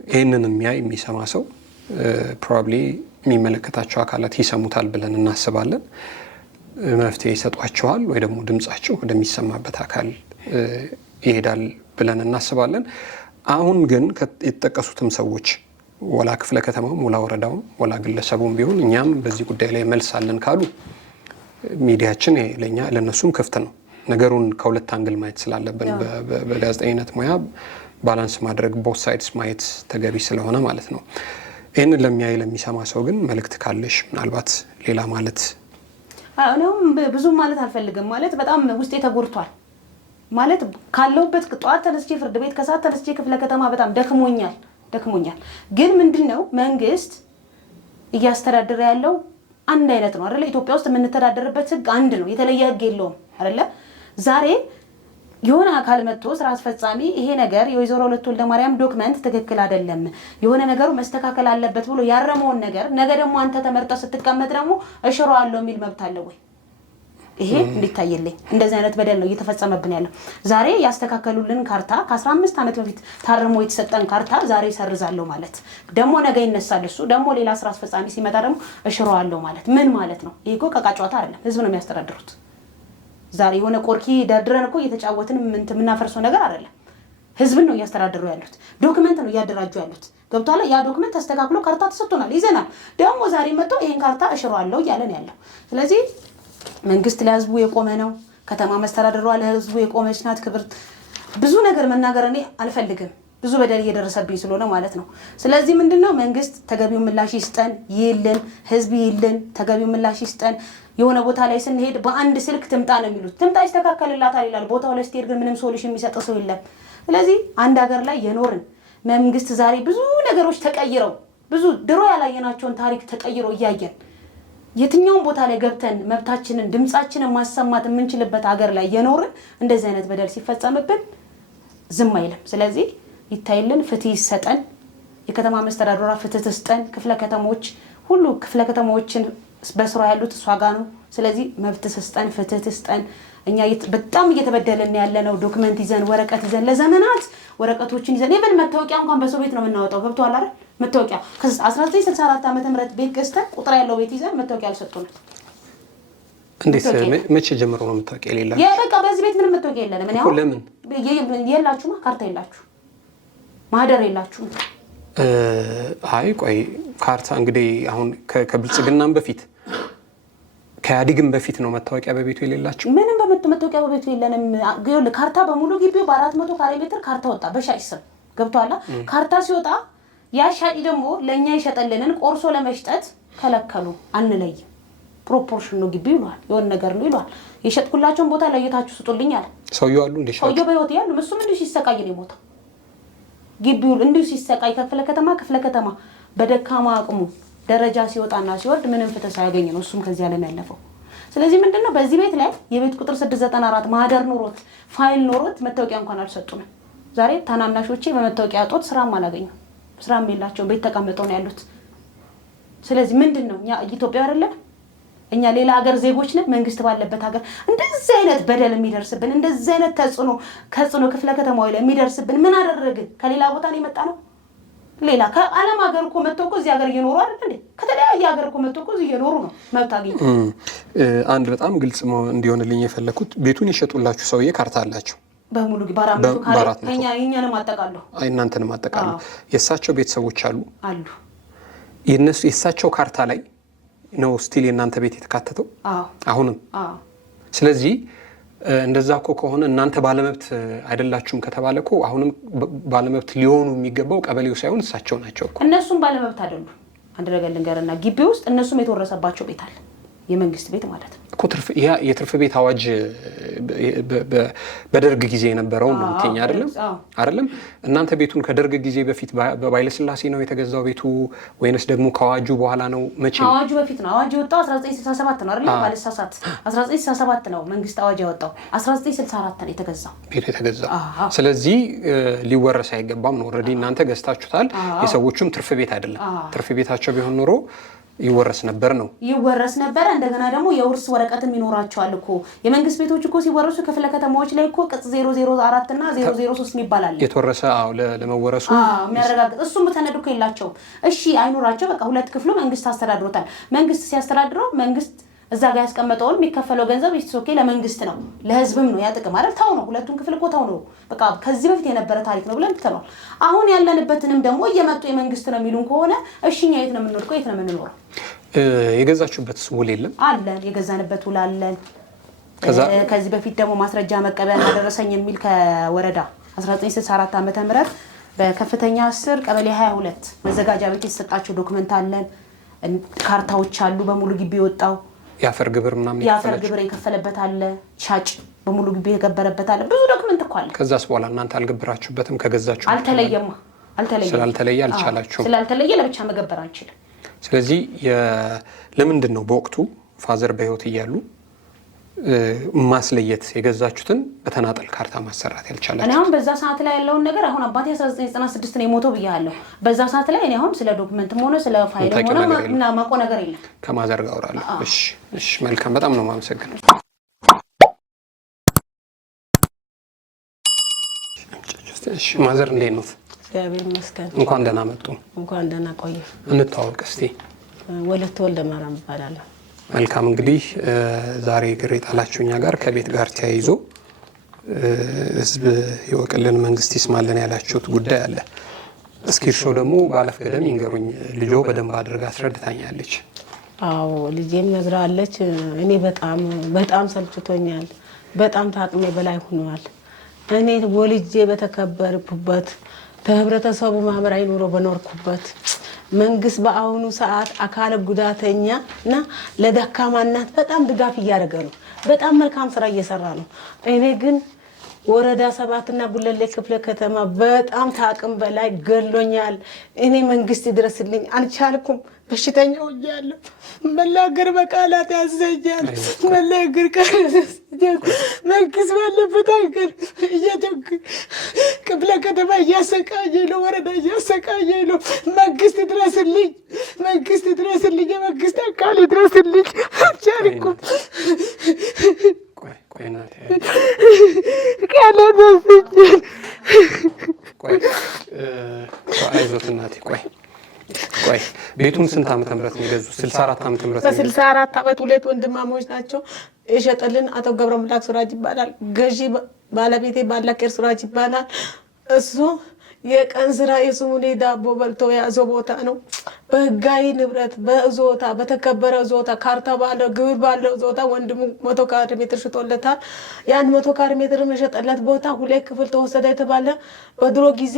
ይህንን የሚሰማ ሰው ፕሮባብሊ የሚመለከታቸው አካላት ይሰሙታል ብለን እናስባለን። መፍትሄ ይሰጧቸዋል ወይ ደግሞ ድምጻቸው ወደሚሰማበት አካል ይሄዳል ብለን እናስባለን። አሁን ግን የተጠቀሱትም ሰዎች ወላ ክፍለ ከተማውም ወላ ወረዳውም ወላ ግለሰቡም ቢሆን እኛም በዚህ ጉዳይ ላይ መልስ አለን ካሉ ሚዲያችን ለኛ ለነሱም ክፍት ነው። ነገሩን ከሁለት አንግል ማየት ስላለብን በጋዜጠኝነት ሙያ ባላንስ ማድረግ ቦት ሳይድስ ማየት ተገቢ ስለሆነ ማለት ነው። ይህንን ለሚያይ ለሚሰማ ሰው ግን መልእክት ካለሽ ምናልባት ሌላ ማለት አሁንም ብዙም ማለት አልፈልግም። ማለት በጣም ውስጤ ተጎድቷል። ማለት ካለውበት ጠዋት ተነስቼ ፍርድ ቤት ከሰዓት ተነስቼ ክፍለ ከተማ በጣም ደክሞኛል። ግን ምንድነው መንግስት እያስተዳደረ ያለው አንድ አይነት ነው አይደለ? ኢትዮጵያ ውስጥ የምንተዳደርበት ህግ አንድ ነው፣ የተለየ ህግ የለውም አይደለ? ዛሬ የሆነ አካል መጥቶ ስራ አስፈጻሚ ይሄ ነገር የወይዘሮ ሁለት ወልደማርያም ዶክመንት ትክክል አይደለም፣ የሆነ ነገሩ መስተካከል አለበት ብሎ ያረመውን ነገር ነገ ደግሞ አንተ ተመርጠህ ስትቀመጥ ደግሞ እሽረዋለሁ የሚል መብት አለ ወይ? ይሄ እንዲታየልኝ። እንደዚህ አይነት በደል ነው እየተፈጸመብን ያለው። ዛሬ ያስተካከሉልን ካርታ ከ15 ዓመት በፊት ታርሞ የተሰጠን ካርታ ዛሬ ሰርዛለሁ ማለት ደግሞ ነገ ይነሳል እሱ ደግሞ ሌላ ስራ አስፈጻሚ ሲመጣ ደግሞ እሽረዋለሁ ማለት ምን ማለት ነው? ይሄ እኮ ከቃጫታ አይደለም፣ ህዝብ ነው የሚያስተዳድሩት። ዛሬ የሆነ ቆርኪ ደርድረን እኮ እየተጫወትን የምናፈርሰው ነገር አይደለም። ህዝብን ነው እያስተዳደሩ ያሉት፣ ዶክመንት ነው እያደራጁ ያሉት። ገብቷል? ያ ዶክመንት ተስተካክሎ ካርታ ተሰጥቶናል፣ ይዘናል። ደግሞ ዛሬ መጥቶ ይሄን ካርታ እሽረዋለሁ እያለን ያለው። ስለዚህ መንግስት ለህዝቡ የቆመ ነው። ከተማ መስተዳደሯ ለህዝቡ የቆመች ናት። ክብር ብዙ ነገር መናገር እኔ አልፈልግም፣ ብዙ በደል እየደረሰብኝ ስለሆነ ማለት ነው። ስለዚህ ምንድነው መንግስት ተገቢው ምላሽ ይስጠን፣ ይልን ህዝብ ይልን፣ ተገቢው ምላሽ ይስጠን። የሆነ ቦታ ላይ ስንሄድ በአንድ ስልክ ትምጣ ነው የሚሉት። ትምጣ ይስተካከልላታል ይላል። ቦታው ላይ ስትሄድ ግን ምንም ሶሉሽን የሚሰጥ ሰው የለም። ስለዚህ አንድ ሀገር ላይ የኖርን መንግስት ዛሬ ብዙ ነገሮች ተቀይረው ብዙ ድሮ ያላየናቸውን ታሪክ ተቀይሮ እያየን የትኛውን ቦታ ላይ ገብተን መብታችንን ድምጻችንን ማሰማት የምንችልበት ሀገር ላይ የኖርን እንደዚህ አይነት በደል ሲፈጸምብን ዝም አይልም። ስለዚህ ይታይልን፣ ፍትህ ይሰጠን፣ የከተማ መስተዳድሯ ፍትህ ትስጠን። ክፍለ ከተሞች ሁሉ ክፍለ ከተሞችን በስራ ያሉት እሷ ጋር ነው። ስለዚህ መብት ትስጠን፣ ፍትህ ትስጠን። እኛ በጣም እየተበደልን ያለነው ዶክመንት ይዘን ወረቀት ይዘን ለዘመናት ወረቀቶችን ይዘን ኢቭን መታወቂያ እንኳን በሰው ቤት ነው የምናወጣው። ገብቷል አይደል? መታወቂያ ከ1964 ዓመተ ምህረት ቤት ገዝተን ቁጥር ያለው ቤት ይዘን መታወቂያ አልሰጡንም። እንዴት መቼ ጀምሮ ነው መታወቂያ የሌላችሁ? በቃ በዚህ ቤት ምንም መታወቂያ የለንም። እኔ አሁን ለምን የላችሁማ? ካርታ የላችሁ፣ ማህደር የላችሁ። አይ ቆይ ካርታ እንግዲህ አሁን ከብልጽግናም በፊት ከኢህአዴግም በፊት ነው መታወቂያ በቤቱ የሌላችሁ? ምንም መታወቂያ በቤቱ የለንም። ካርታ በሙሉ ግቢው በ400 ካሬ ሜትር ካርታ ወጣ በሻሽ ስም። ገብቷል? ካርታ ሲወጣ ያ ሻጭ ደግሞ ለኛ ይሸጠልንን ቆርሶ ለመሽጠት ከለከሉ። አንለይ ፕሮፖርሽን ነው ግቢ ይሏል የሆነ ነገር ነው ይሏል። የሸጥኩላቸውን ቦታ ለየታችሁ ስጡልኝ አለ። ሰውየው አሉ እንደ ሻጭ ሰውየው በህይወት ያሉ እሱም እንዲሁ ሲሰቃይ ነው የሞተው። ግቢው እንዲሁ ሲሰቃይ ክፍለ ከተማ በደካማ አቅሙ ደረጃ ሲወጣና ሲወርድ ምንም ፍትህ ሳያገኝ ነው እሱም ከዚህ ዓለም ያለፈው። ስለዚህ ምንድነው በዚህ ቤት ላይ የቤት ቁጥር 694 ማህደር ኖሮት ፋይል ኖሮት መታወቂያ እንኳን አልሰጡንም። ዛሬ ታናናሾቼ በመታወቂያ ጦት ስራም አላገኙም። ስራም የላቸውም፣ ቤት ተቀምጠው ነው ያሉት። ስለዚህ ምንድነው እኛ ኢትዮጵያ አይደለም እኛ ሌላ ሀገር ዜጎች ነን። መንግስት ባለበት ሀገር እንደዚህ አይነት በደል የሚደርስብን እንደዚህ አይነት ተጽዕኖ ክፍለ ከተማው ላይ የሚደርስብን ምን አደረግን? ከሌላ ቦታ ነው የመጣ ነው? ሌላ ከዓለም ሀገር እኮ መጥተው እኮ እዚህ ሀገር እየኖሩ አይደል እንዴ? ከተለያየ ሀገር እኮ መጥተው እኮ እዚህ እየኖሩ ነው መብት አግኝቶ። አንድ በጣም ግልጽ እንዲሆንልኝ የፈለኩት ቤቱን የሸጡላችሁ ሰውዬ ካርታ አላቸው በሙሉ ባራም ከኛ የኛንም አጠቃለሁ እናንተንም አጠቃለሁ። የእሳቸው ቤተሰቦች አሉ። የእሳቸው ካርታ ላይ ነው ስቲል የእናንተ ቤት የተካተተው አሁንም። ስለዚህ እንደዛ እኮ ከሆነ እናንተ ባለመብት አይደላችሁም ከተባለ እኮ አሁንም ባለመብት ሊሆኑ የሚገባው ቀበሌው ሳይሆን እሳቸው ናቸው እኮ። እነሱም ባለመብት አይደሉም። አንድ ነገር ልንገርና ግቢ ውስጥ እነሱም የተወረሰባቸው ቤት አለ፣ የመንግስት ቤት ማለት ነው እኮ። የትርፍ ቤት አዋጅ በደርግ ጊዜ የነበረው ነው እንተኛ አይደለም። እናንተ ቤቱን ከደርግ ጊዜ በፊት በኃይለሥላሴ ነው የተገዛው ቤቱ ወይንስ ደግሞ ከአዋጁ በኋላ ነው? መቼ? አዋጁ በፊት ነው። አዋጁ የወጣው 1967 ነው አይደል? ባለሳሳት 1967 ነው መንግስት አዋጅ ያወጣው። 1964 ነው የተገዛው ቤቱ። ስለዚህ ሊወረስ አይገባም ነው። ኦልሬዲ እናንተ ገዝታችሁታል። የሰዎቹም ትርፍ ቤት አይደለም። ትርፍ ቤታቸው ቢሆን ኖሮ ይወረስ ነበር ነው። ይወረስ ነበር። እንደገና ደግሞ የውርስ ወረቀትም ይኖራቸዋል እኮ። የመንግስት ቤቶች እኮ ሲወረሱ ክፍለ ከተማዎች ላይ እኮ ቅጽ 004 እና 003 ይባላል የተወረሰ ለመወረሱ የሚያረጋግጥ። እሱም ተነድ እኮ የላቸውም። እሺ አይኖራቸው በቃ ሁለት ክፍሉ መንግስት አስተዳድሮታል። መንግስት ሲያስተዳድረው መንግስት እዛ ጋር ያስቀመጠውን የሚከፈለው ገንዘብ ኢስቶኬ ለመንግስት ነው ለህዝብም ነው ያጥቅም አይደል? ታው ነው ሁለቱን ክፍል እኮ ታው ነው በቃ ከዚህ በፊት የነበረ ታሪክ ነው ብለን ትተናል። አሁን ያለንበትንም ደግሞ እየመጡ የመንግስት ነው የሚሉን ከሆነ እሺኛ የት ነው የምንወድቀው? የት ነው የምንኖረው? የገዛችሁበት ውል የለም? አለን፣ የገዛንበት ውል አለን። ከዚህ በፊት ደግሞ ማስረጃ መቀበያ ደረሰኝ የሚል ከወረዳ 1964 ዓ.ም በከፍተኛ 10 ቀበሌ 22 መዘጋጃ ቤት የተሰጣቸው ዶክመንት አለን። ካርታዎች አሉ በሙሉ ግቢ ወጣው የአፈር ግብር ምናምን የአፈር ግብር የከፈለበት አለ። ሻጭ በሙሉ ግቢ የገበረበት አለ። ብዙ ዶክመንት እኮ አለ። ከዛስ በኋላ እናንተ አልገበራችሁበትም? ከገዛችሁ አልተለየም። ስላልተለየ አልቻላችሁም። ስላልተለየ ለብቻ መገበር አንችልም። ስለዚህ ለምንድን ነው በወቅቱ ፋዘር በህይወት እያሉ ማስለየት የገዛችሁትን በተናጠል ካርታ ማሰራት ያልቻላችሁ? እኔ አሁን በዛ ሰዓት ላይ ያለውን ነገር አሁን አባቴ 1996 ነው የሞተው ብያለሁ። በዛ ሰዓት ላይ እኔ አሁን ስለ ዶክመንትም ሆነ ስለ ፋይል ሆነ ማቆ ነገር የለም። ከማዘር ጋር አወራለሁ። እሺ መልካም፣ በጣም ነው የማመሰግነው። እሺ ማዘር እንዴት ነው? እግዚአብሔር ይመስገን። እንኳን ደህና መጡ። እንኳን ደህና ቆዩ። እንተዋወቅ እስቲ። ወለተ ወልደማርያም እባላለሁ። መልካም እንግዲህ ዛሬ ግር የጣላችሁ እኛ ጋር ከቤት ጋር ተያይዞ ህዝብ ይወቅልን መንግስት ይስማልን ያላችሁት ጉዳይ አለ። እስኪ እርሶ ደግሞ ባለፍ ገደም ይንገሩኝ። ልጆ በደንብ አድርጋ አስረድታኛለች። አዎ ልጄም ነግራለች። እኔ በጣም ሰልችቶኛል። በጣም ታቅሜ በላይ ሆኗል። እኔ ወልጄ በተከበርኩበት በህብረተሰቡ ማህበራዊ ኑሮ በኖርኩበት መንግስት በአሁኑ ሰዓት አካለ ጉዳተኛ እና ለደካማ እናት በጣም ድጋፍ እያደረገ ነው። በጣም መልካም ስራ እየሰራ ነው። እኔ ግን ወረዳ 7 እና ጉለሌ ክፍለ ከተማ በጣም ታቅም በላይ ገሎኛል። እኔ መንግስት ይድረስልኝ አልቻልኩም። በሽተኛ ሆኛለሁ። መናገር በቃላት ያዘኛል። መናገር ቃላት መንግስት ባለበት ሀገር ክፍለ ከተማ እያሰቃየኝ ነው። ወረዳ እያሰቃየኝ ነው። መንግስት ይድረስልኝ፣ መንግስት ይድረስልኝ፣ የመንግስት አካል ይድረስልኝ። አልቻልኩም። አይዞት እናቴ። ቆይ ቤቱን ስንት ዓመተ ምህረት ነው የገዙት? 64 ዓመተ ምህረት። በ64 ዓመት ሁለት ወንድማሞች ናቸው የሸጠልን። አቶ ገብረምላክ ሱራጅ ይባላል። ገዢ ባለቤቴ ባላቀር ሱራጅ ይባላል። እሱ የቀን ስራ የስሙኔ ዳቦ በልቶ የያዘው ቦታ ነው። በህጋዊ ንብረት በዞታ በተከበረ ዞታ ካርታ ባለው ግብር ባለው ዞታ ወንድሙ 100 ካሬ ሜትር ሽጦለታል። ያን 100 ካሬ ሜትር መሸጠለት ቦታ 2 ክፍል ተወሰደ የተባለ በድሮ ጊዜ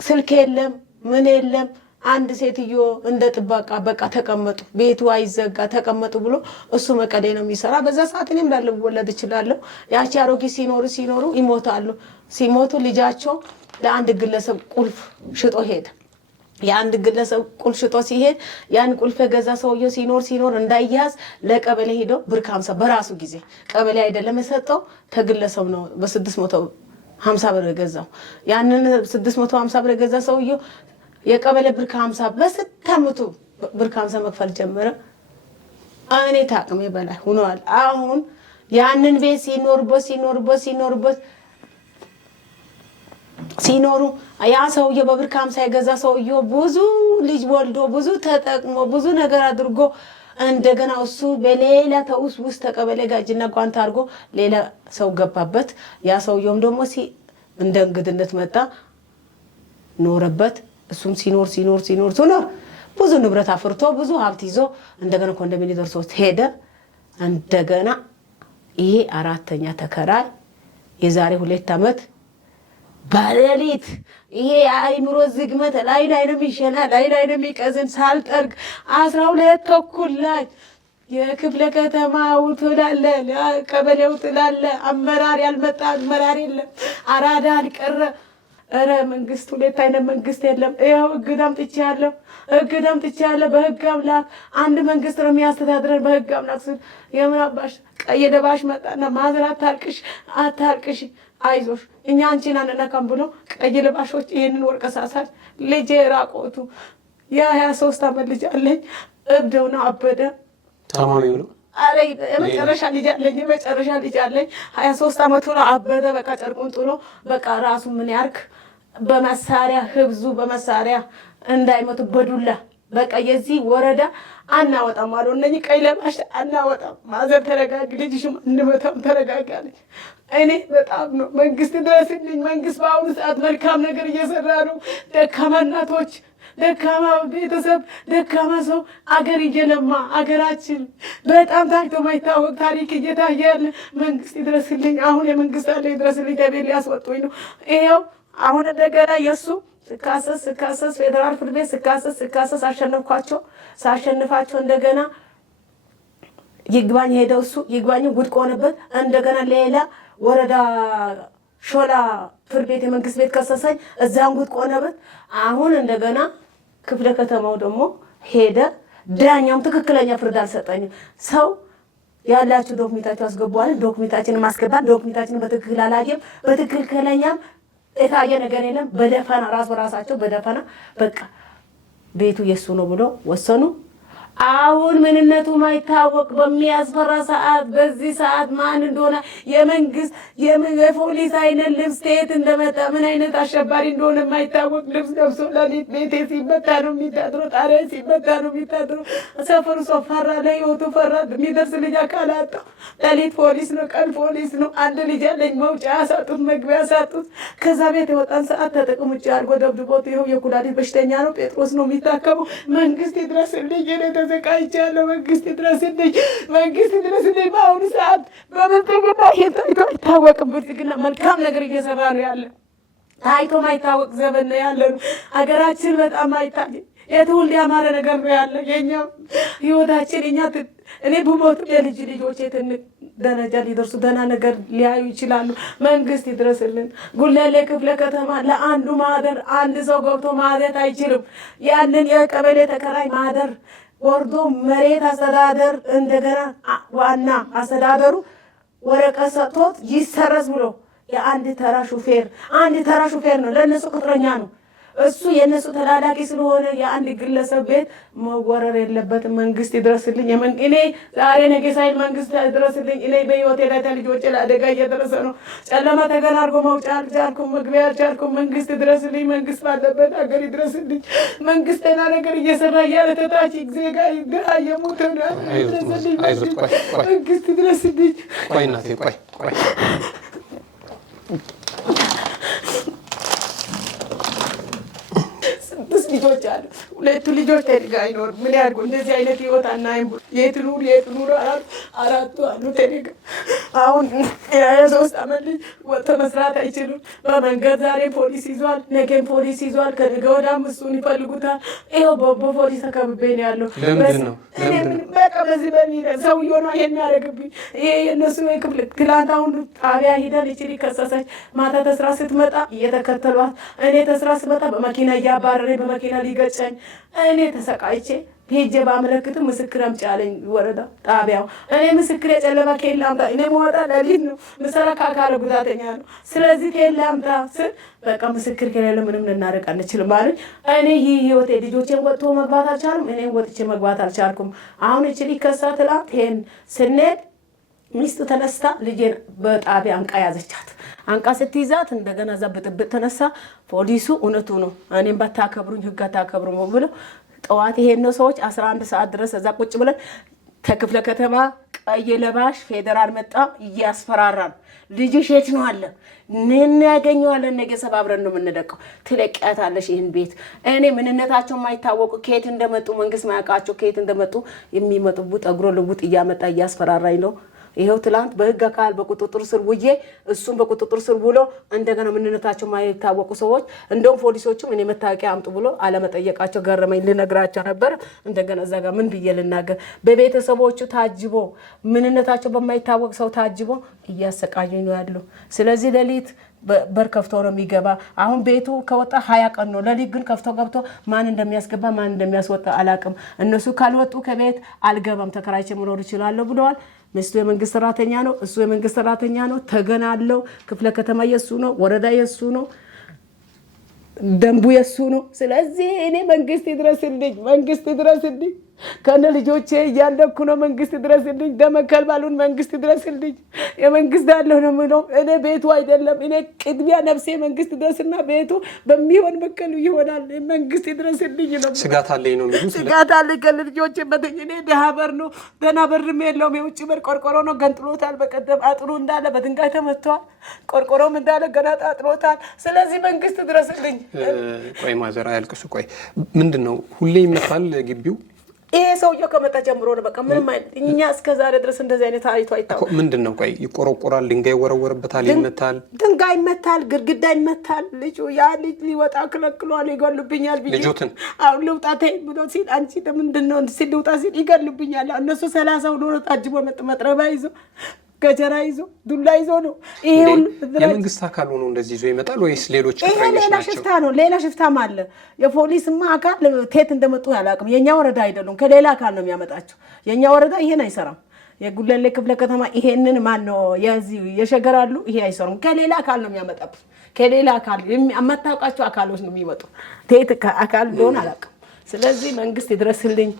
ስልክ የለም ምን የለም። አንድ ሴትዮ እንደ ጥበቃ በቃ ተቀመጡ፣ ቤቱ አይዘጋ ተቀመጡ ብሎ እሱ መቀሌ ነው የሚሰራ። በዛ ሰዓት እኔም ላለወለድ እችላለሁ። ያቺ አሮጊት ሲኖሩ ይሞታሉ። ሲሞቱ ልጃቸው ለአንድ ግለሰብ ቁልፍ ሽጦ ሄደ። የአንድ ግለሰብ ቁልፍ ሽጦ ሲሄድ ያን ቁልፍ የገዛ ሰውዬው ሲኖር እንዳይያዝ ለቀበሌ ሄዶ ብር 50 በራሱ ጊዜ ቀበሌ አይደለም የሰጠው ተግለሰብ ነው በ650 ብር የገዛው። ያንን 650 ብር የገዛ ሰውዬው የቀበሌ ብር 50 በስታምቱ ብር 50 መክፈል ጀመረ። እኔ ታቅሜ በላይ ሆኗል። አሁን ያንን ቤት ሲኖሩ ያ ሰውዬው በብር 50 የገዛ ሰውዬው ብዙ ልጅ ወልዶ ብዙ ተጠቅሞ ብዙ ነገር አድርጎ እንደገና እሱ በሌላ ውስጥ ተቀበሌ ጋጅና ጓንት አድርጎ ሌላ ሰው ገባበት። ያ ሰውዬውም ደግሞ እንደ እንግድነት መጣ ኖረበት። እሱም ሲኖር ብዙ ንብረት አፍርቶ ብዙ ሀብት ይዞ እንደገና ኮንዶሚኒየም ደርሶት ሄደ። እንደገና ይሄ አራተኛ ተከራይ የዛሬ 2 ዓመት በሌሊት ይሄ የአይምሮ ዝግመት ላይ ነው የሚሸና ላይ ነው የሚቀዝን ሳልጠርግ 12 ተኩል ላይ የክፍለ ከተማው ትላለ ቀበሌው ትላለ አመራር ያልመጣ አመራር የለም። አራዳ አልቀረ። እረ መንግስት 2 አይነት መንግስት የለም። ይኸው እግድ አምጥቻለሁ በህግ አምላክ አንድ መንግስት ነው የሚያስተዳድረን በህግ አምላክ ስል የምናባሽ ቀይ ደባሽ መጣና ማዘር አታልቅሽ አይዞሽ እኛ አንቺን አንነካም ብሎ ቀይ ልባሾች ይሄንን ወርቀ ሳሳች ልጄ ራቆቱ የ23 ዓመት ልጅ አለኝ። እብደው ነው አበደ። ታማሚ ነው አለ የመጨረሻ ልጅ አለኝ 23 ዓመቱ ነው አበደ። በቃ ጨርቁን ጥሎ በቃ ራሱ ምን ያርክ በመሳሪያ ህብዙ በመሳሪያ እንዳይመቱ በዱላ በቃ የዚህ ወረዳ አናወጣም አሉ እነኚህ ቀይ ለባሽ አናወጣም። ማዘር ተረጋጊ፣ ልጅሽም እንመታም ተረጋጋለች። እኔ በጣም ነው መንግስት ድረስልኝ። መንግስት በአሁኑ ሰዓት መልካም ነገር እየሰራ ነው። ደካማ እናቶች፣ ደካማ ቤተሰብ፣ ደካማ ሰው አገር እየለማ አገራችን በጣም ታይቶ ማይታወቅ ታሪክ እየታየ ያለ መንግስት ይድረስልኝ። አሁን የመንግስት አለ ይድረስልኝ። ከቤት ሊያስወጡኝ ነው። ይኸው አሁን እንደገና የእሱ ስካሰስ ፌዴራል ፍርድ ቤት ስካሰስ ሳሸንፋቸው እንደገና ይግባኝ ሄደው እሱ ይግባኝ ውድቅ ሆነበት። እንደገና ሌላ ወረዳ ሾላ ፍርድ ቤት የመንግስት ቤት ከሰሰኝ፣ እዛም ውድቅ ሆነበት። አሁን እንደገና ክፍለ ከተማው ደግሞ ሄደ። ዳኛውም ትክክለኛ ፍርድ አልሰጠኝም። ሰው ያላችሁ ዶክሜንታችሁ አስገቧል። ዶክሜንታችንን ማስገባት ዶክሜንታችንን በትክክል አላየም። በትክክለኛም የታየ ነገር የለም። በደፈና ራሳቸው በደፈና በቃ ቤቱ የሱ ነው ብሎ ወሰኑ። አሁን ምንነቱ ማይታወቅ በሚያስፈራ ሰዓት በዚህ ሰዓት ማን እንደሆነ የመንግስት የፖሊስ አይነት ልብስ ከየት እንደመጣ ምን አይነት አሸባሪ እንደሆነ የማይታወቅ ልብስ ለብሶ ለሊት ቤቴ ሲመታ ነው የሚታድረው። ጣሪያ ሲመታ ነው የሚታድረው። ሰፈሩ ሰው ፈራ፣ ለህይወቱ ፈራ። የሚደርስ ልጅ አካል አጣ። ለሊት ፖሊስ ነው፣ ቀን ፖሊስ ነው። አንድ ልጅ ያለኝ መውጫ ያሳጡት፣ መግቢያ ያሳጡት። ከዛ ቤት የወጣን ሰዓት ተጠቅሞ ውጭ አድርጎ ደብድቦት ይኸው የኩላሊት በሽተኛ ነው። ጴጥሮስ ነው የሚታከመው። መንግስት ይድረስልኝ። ተዘጋጅቻለሁ። መንግስት ይድረስልኝ። በአሁኑ ሰዓት በብልጽግና ታይቶ አይታወቅም። ብልጽግና መልካም ነገር እየሰራ ነው ያለ። ታይቶ ማይታወቅ ዘመን ነው ያለ። ሀገራችን በጣም አይታይ የትውልድ ያማረ ነገር ነው ያለ። የኛ ህይወታችን እኔ ብሞት የልጅ ልጆቼ ትንሽ ደረጃ ሊደርሱ ደህና ነገር ሊያዩ ይችላሉ። መንግስት ይድረስልን። ጉለሌ ክፍለ ከተማ ለአንዱ ማህደር አንድ ሰው ገብቶ ማህደር አይችልም። ያንን የቀበሌ ተከራይ ማህደር ወርዶ መሬት አስተዳደር እንደገና ዋና አስተዳደሩ ወረቀት ሰጥቶት ይሰረዝ ብሎ የአንድ ተራ ሹፌር ነው፣ ለእነሱ ቅጥረኛ ነው። እሱ የእነሱ ተላላኪ ስለሆነ የአንድ ግለሰብ ቤት መወረር የለበትም። መንግስት ይድረስልኝ። እኔ ዛሬ ነገ ሳይል መንግስት ይድረስልኝ። እኔ በህይወቴ ላይ ልጆቼ ለአደጋ እየደረሰ ነው። ጨለማ ተገናርጎ መውጫ አልቻልኩም፣ መግቢያ አልቻልኩም። መንግስት ይድረስልኝ። መንግስት ባለበት ሀገር ይድረስልኝ። መንግስት ሌላ ነገር እየሰራ እያለ ተታች ዜጋ ግራ እየሞተ ነው። መንግስት ይድረስልኝ። ቆይ እናቴ ቆይ 6 ልጆች አሉ። ሁለቱ ልጆች ተድጋ አይኖርም። ምን ያድርጉ? እንደዚህ አይነት ህይወት አናይም። የት ኑሮ አራቱ አሉ ተድጋ። አሁን የ23 ዓመት ልጅ ወጥቶ መስራት አይችሉም። በመንገድ ዛሬ ፖሊስ ይዟል፣ ነገም ፖሊስ ይዟል፣ ከነገ ወዲያም እሱን ይፈልጉታል። ይኸው በፖሊስ ተከብቤ ነው ያለው። በቃ በዚህ ሰውዬው ነው ይሄን የሚያደርግብኝ። ይሄ የእነሱ ክፍል ትላንት አሁን ጣቢያ ሂደን ይችል ከሰሰች። ማታ ተስራ ስትመጣ እየተከተሏት፣ እኔ ተስራ ስመጣ በመኪና እያባረረኝ በመኪና ሊገጨኝ፣ እኔ ተሰቃይቼ ሄጄ ባመለክትም ምስክር አምጪ አለኝ ወረዳ ጣቢያው። እኔ ምስክር የጨለማ ኬላ አምጣ፣ እኔ መወጣ ለሊት ነው ምሰራ ከአካለ ጉዳተኛ ነው። ስለዚህ ኬላ አምጣ ስል በቃ ምስክር ከሌለ ምንም ልናደርግ አንችልም ማለት። እኔ ይህ ህይወቴ ልጆቼን ወጥቶ መግባት አልቻሉም፣ እኔም ወጥቼ መግባት አልቻልኩም። አሁን እችል ከሳ ትላት ይሄን ስንሄድ ሚስቱ ተነስታ ልጄን በጣቢያ አንቃ ያዘቻት። አንቃ ስትይዛት እንደገና እዛ ብጥብጥ ተነሳ። ፖሊሱ እውነቱ ነው እኔም ባታከብሩኝ ህግ አታከብሩም ብሎ ጠዋት ይሄን ነው ሰዎች 11 ሰዓት ድረስ እዛ ቁጭ ብለን ከክፍለ ከተማ ቀይ ለባሽ ፌደራል መጣ እያስፈራራን። ልጅሽ የት ነው አለ ምን ያገኘዋለን? ነገ ሰባብረን ነው የምንደቀው። ትለቂያታለሽ ይህን ቤት። እኔ ምንነታቸው የማይታወቁ ከየት እንደመጡ መንግስት ማያውቃቸው ከየት እንደመጡ የሚመጡቡት እግሮ ልቡጥ እያመጣ እያስፈራራኝ ነው። ይሄው ትላንት በህግ አካል በቁጥጥር ስር ውዬ እሱም በቁጥጥር ስር ብሎ እንደገና ምንነታቸው ማይታወቁ ሰዎች እንደውም ፖሊሶቹም እኔ መታወቂያ አምጡ ብሎ አለመጠየቃቸው ገረመኝ። ልነግራቸው ነበር እንደገና እዛ ጋር ምን ብዬ ልናገር? በቤተሰቦቹ ታጅቦ ምንነታቸው በማይታወቅ ሰው ታጅቦ እያሰቃዩኝ ነው ያለው። ስለዚህ ሌሊት በር ከፍቶ ነው የሚገባ። አሁን ቤቱ ከወጣ 20 ቀን ነው። ሌሊት ግን ከፍቶ ገብቶ ማን እንደሚያስገባ ማን እንደሚያስወጣ አላውቅም። እነሱ ካልወጡ ከቤት አልገባም ተከራይቼ መኖር እችላለሁ ብለዋል። ሚስቱ የመንግስት ሰራተኛ ነው፣ እሱ የመንግስት ሰራተኛ ነው። ተገና አለው። ክፍለ ከተማ የሱ ነው፣ ወረዳ የሱ ነው፣ ደንቡ የሱ ነው። ስለዚህ እኔ መንግስት ይድረስልኝ፣ መንግስት ይድረስልኝ። ከነ ልጆቼ እያለኩ ነው። መንግስት ድረስልኝ። ደመከል ባሉን መንግስት ድረስልኝ። የመንግስት አለው ነው ምነው እኔ ቤቱ አይደለም። እኔ ቅድሚያ ነፍሴ መንግስት ድረስና ቤቱ በሚሆን በቀሉ ይሆናል። መንግስት ድረስልኝ ነው። ስጋት አለኝ ነው የሚሉት። ስጋት አለኝ ከነ ልጆቼ በተኝ። እኔ ደሃ በር ነው ደህና በርም የለውም። የውጭ በር ቆርቆሮ ነው ገንጥሎታል። በቀደም አጥሩ እንዳለ በድንጋይ ተመቷል። ቆርቆሮም እንዳለ ገና ጣጥሎታል። ስለዚህ መንግስት ድረስልኝ። ቆይ ማዘር አያልቅሱ። ቆይ ምንድነው ሁሌ ይመታል ግቢው? ይሄ ሰውዬው ከመጣ ጀምሮ ነው በቃ ምንም አይነት እኛ እስከዛሬ ድረስ እንደዚህ አይነት አይቶ አይታወቅም። ምንድነው? ቆይ ይቆረቆራል፣ ድንጋይ ወረወርበታል፣ ይመታል፣ ድንጋይ ይመታል፣ ግድግዳ ይመታል። ልጁ ያ ልጅ ሊወጣ ከለክሏል። ይገሉብኛል ብዬ ልጆትን አሁን ልውጣ ተይ ብሎ ሲል አንቺ ምንድነው ሲል ልውጣ ሲል ይገሉብኛል። እነሱ 30 ሆኖ ታጅቦ መጥረቢያ ይዞ ገጀራ ይዞ ዱላ ይዞ ነው። ይሄ የመንግስት አካል ሆኖ እንደዚህ ይዞ ይመጣል ወይስ ሌሎች ቅጥረኞች ናቸው? ሌላ ሽፍታ ነው። ሌላ ሽፍታም አለ። የፖሊስማ አካል ከየት እንደመጡ ያላቅም። የኛ ወረዳ አይደሉም፣ ከሌላ አካል ነው የሚያመጣቸው። የኛ ወረዳ ይሄን አይሰራም። የጉለሌ ክፍለ ከተማ ይሄንን ማን ነው የዚህ የሸገራሉ ይሄ አይሰሩም። ከሌላ አካል ነው የሚያመጣው። ከሌላ አካል የማታውቃቸው አካሎች ነው የሚመጡ። ከየት አካል እንደሆነ አላቅም። ስለዚህ መንግስት ይድረስልኝ፣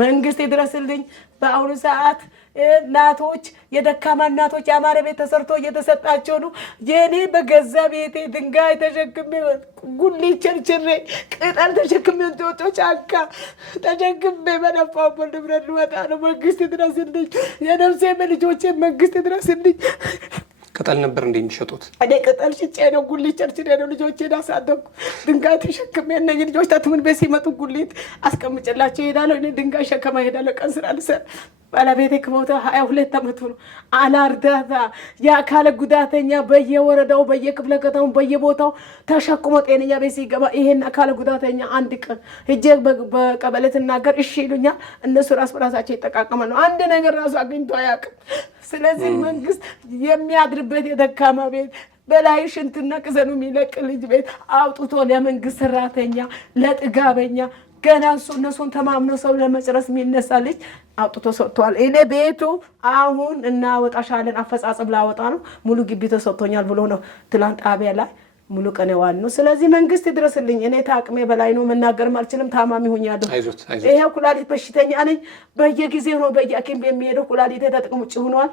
መንግስት ይድረስልኝ። በአሁኑ ሰዓት እናቶች የደካማ እናቶች የአማረ ቤት ተሰርቶ እየተሰጣቸው ነው። የኔ በገዛ ቤቴ ድንጋይ ተሸክሜ ጉሊት ቸርችሬ ቅጠል ተሸክሜ እንጦጦ ጫካ ተሸክሜ በነፋበት ንብረት ልወጣ ነው። መንግስት ይድረስልኝ። የነፍሴ ልጆቼ መንግስት ይድረስልኝ። ቅጠል ነበር እንደ የሚሸጡት። እኔ ቅጠል ሽጬ ነው ጉሊት ቸርችሬ ነው ልጆቼን አሳደግኩ። ድንጋይ ተሸክሜ እነዚህ ልጆች ትምህርት ቤት ሲመጡ ጉሊት አስቀምጬላቸው እሄዳለሁ። እኔ ድንጋይ ሸከማ እሄዳለሁ። ቀን ስራ ልሰራ ባለቤቴ ከሞተ 22 ዓመቱ ነው። አላርዳታ የአካለ ጉዳተኛ በየወረዳው በየክፍለ ከተማው በየቦታው ተሸክሞ ጤነኛ ቤት ሲገባ ይሄን አካለ ጉዳተኛ አንድ ቀን ሂጄ በቀበሌ ትናገር እሺ ይሉኛል። እነሱ ራስ በራሳቸው ይጠቃቀማሉ። አንድ ነገር ራሱ አግኝቶ አያውቅም። ስለዚህ መንግስት የሚያድርበት የደካማ ቤት በላይ ሽንትና ቅዘኑ የሚለቅ ልጅ ቤት አውጥቶ ለመንግስት ሰራተኛ ለጥጋበኛ ገና እነሱን ተማምነው ሰው ለመጨረስ የሚነሳ ልጅ አውጥቶ ሰጥቷል። እኔ ቤቱ አሁን እናወጣሻለን አፈጻጸም ላወጣ ነው ሙሉ ግቢ ተሰጥቶኛል ብሎ ነው ትላንት ጣቢያ ላይ ሙሉ ቀን ዋል ነው። ስለዚህ መንግስት ይድረስልኝ። እኔ ታቅሜ በላይ ነው፣ መናገርም አልችልም። ታማሚ ሆኛለሁ። ይሄው ኩላሊት በሽተኛ ነኝ። በየጊዜው ነው በየሐኪም ቤት የሚሄደው። ኩላሊቴ ተጥቅም ውጭ ሆኗል።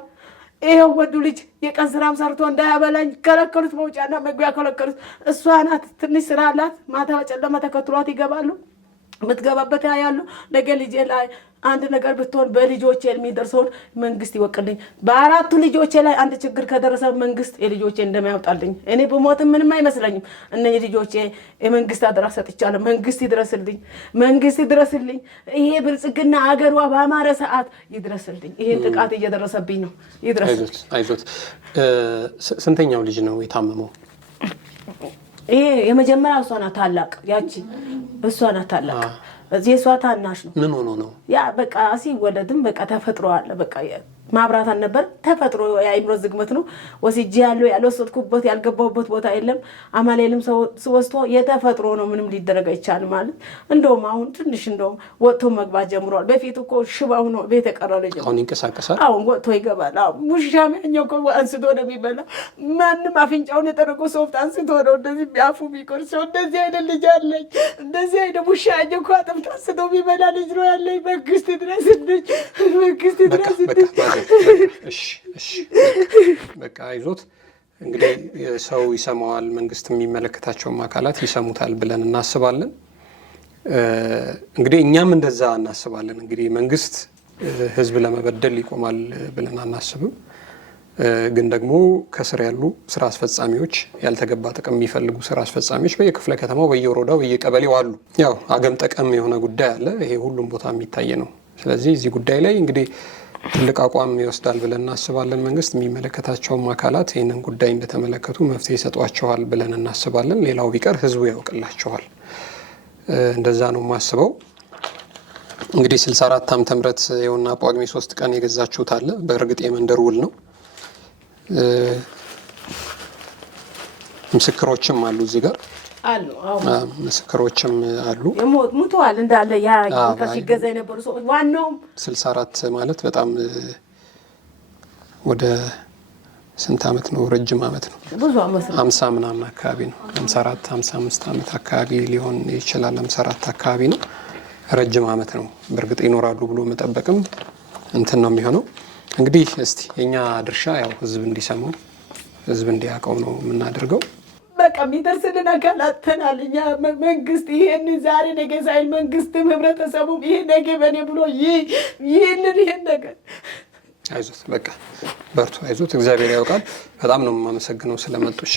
ይሄው ወዱ ልጅ የቀን ስራም ሰርቶ እንዳያበላኝ ከለከሉት። መውጫና መግቢያ ከለከሉት። እሷ ናት ትንሽ ስራ አላት። ማታ በጨለማ ተከትሏት ይገባሉ። ምትገባበት ያያሉ ነገ ልጄ ላይ አንድ ነገር ብትሆን በልጆቼ የሚደርሰውን መንግስት ይወቅልኝ። በአራቱ ልጆቼ ላይ አንድ ችግር ከደረሰ መንግስት የልጆቼ እንደማያውጣልኝ እኔ በሞት ምንም አይመስለኝም። እነ ልጆቼ የመንግስት አደራ ሰጥቻለሁ። መንግስት ይድረስልኝ፣ መንግስት ይድረስልኝ። ይሄ ብልጽግና አገሯ በአማረ ሰዓት ይድረስልኝ። ይሄን ጥቃት እየደረሰብኝ ነው። ይድረስልኝ። አይዞት። ስንተኛው ልጅ ነው የታመመው? ይሄ የመጀመሪያ እሷ ናት ታላቅ፣ ያቺ እሷ ናት ታላቅ። እዚህ እሷ ታናሽ ነው። ምን ሆኖ ነው? ያ በቃ ሲወለድም በቃ ተፈጥሮ አለ። በቃ ማብራት አልነበር ተፈጥሮ የአይምሮ ዝግመት ነው። ወስጄ ያልወሰድኩበት ያልገባሁበት ቦታ የለም። አማሌልም ሰው ወስቶ የተፈጥሮ ነው። ምንም ሊደረግ አይቻልም ማለት እንደውም አሁን ትንሽ እንደውም ወጥቶ መግባት ጀምሯል። በፊት እኮ ሽባው ነው ቤት የቀረለ ጀምሮ አሁን ይንቀሳቀሳል። አሁን ወጥቶ ይገባል። አሁን ሙሻም ያኛው እኮ አንስቶ ነው የሚበላ። ማንም አፍንጫውን የጠረቀው ሶፍት አንስቶ ነው እንደዚህ ቢያፉ ቢቆርሰው። እንደዚህ አይነት ልጅ አለኝ። እንደዚህ አይነት ሙሻ ያኛው እኮ አጥምቶ አንስቶ የሚበላ ልጅ ነው ያለኝ። መንግስት ድረስልኝ፣ መንግስት ድረስልኝ። እሺ በቃ አይዞት። እንግዲህ ሰው ይሰማዋል፣ መንግስት የሚመለከታቸውም አካላት ይሰሙታል ብለን እናስባለን። እንግዲህ እኛም እንደዛ እናስባለን። እንግዲህ መንግስት ህዝብ ለመበደል ይቆማል ብለን አናስብም። ግን ደግሞ ከስር ያሉ ስራ አስፈጻሚዎች፣ ያልተገባ ጥቅም የሚፈልጉ ስራ አስፈጻሚዎች በየክፍለ ከተማው፣ በየወረዳው፣ በየቀበሌው አሉ። ያው አገም ጠቀም የሆነ ጉዳይ አለ። ይሄ ሁሉም ቦታ የሚታይ ነው። ስለዚህ እዚህ ጉዳይ ላይ እንግዲህ ትልቅ አቋም ይወስዳል ብለን እናስባለን። መንግስት የሚመለከታቸውም አካላት ይህንን ጉዳይ እንደተመለከቱ መፍትሄ ይሰጧቸዋል ብለን እናስባለን። ሌላው ቢቀር ህዝቡ ያውቅላቸዋል። እንደዛ ነው የማስበው። እንግዲህ 64 ዓመተ ምህረት የሆና ጳጉሜ 3 ቀን የገዛችሁት አለ። በእርግጥ የመንደር ውል ነው። ምስክሮችም አሉ እዚህ ጋር አሉ። ምስክሮችም አሉ። ሙተዋል እንዳለ ያ ሲገዛ የነበሩ ሰዎች። ዋናው 64 ማለት በጣም ወደ ስንት ዓመት ነው? ረጅም ዓመት ነው። ብዙ ዓመት ነው። 50 ምናምን አካባቢ ነው። 54 55 ዓመት አካባቢ ሊሆን ይችላል። 54 አካባቢ ነው። ረጅም ዓመት ነው። በእርግጥ ይኖራሉ ብሎ መጠበቅም እንትን ነው የሚሆነው። እንግዲህ እስቲ የኛ ድርሻ ያው ህዝብ እንዲሰማው ህዝብ እንዲያውቀው ነው የምናደርገው። በቃ የሚደርስልን አካላት ተናል። እኛ መንግስት ይሄን ዛሬ ነገ ሳይል መንግስትም ህብረተሰቡም ይሄ ነገ በኔ ብሎ ይሄን ነገር አይዞት፣ በቃ በርቱ፣ አይዞት፣ እግዚአብሔር ያውቃል። በጣም ነው የማመሰግነው ስለመጡ። እሺ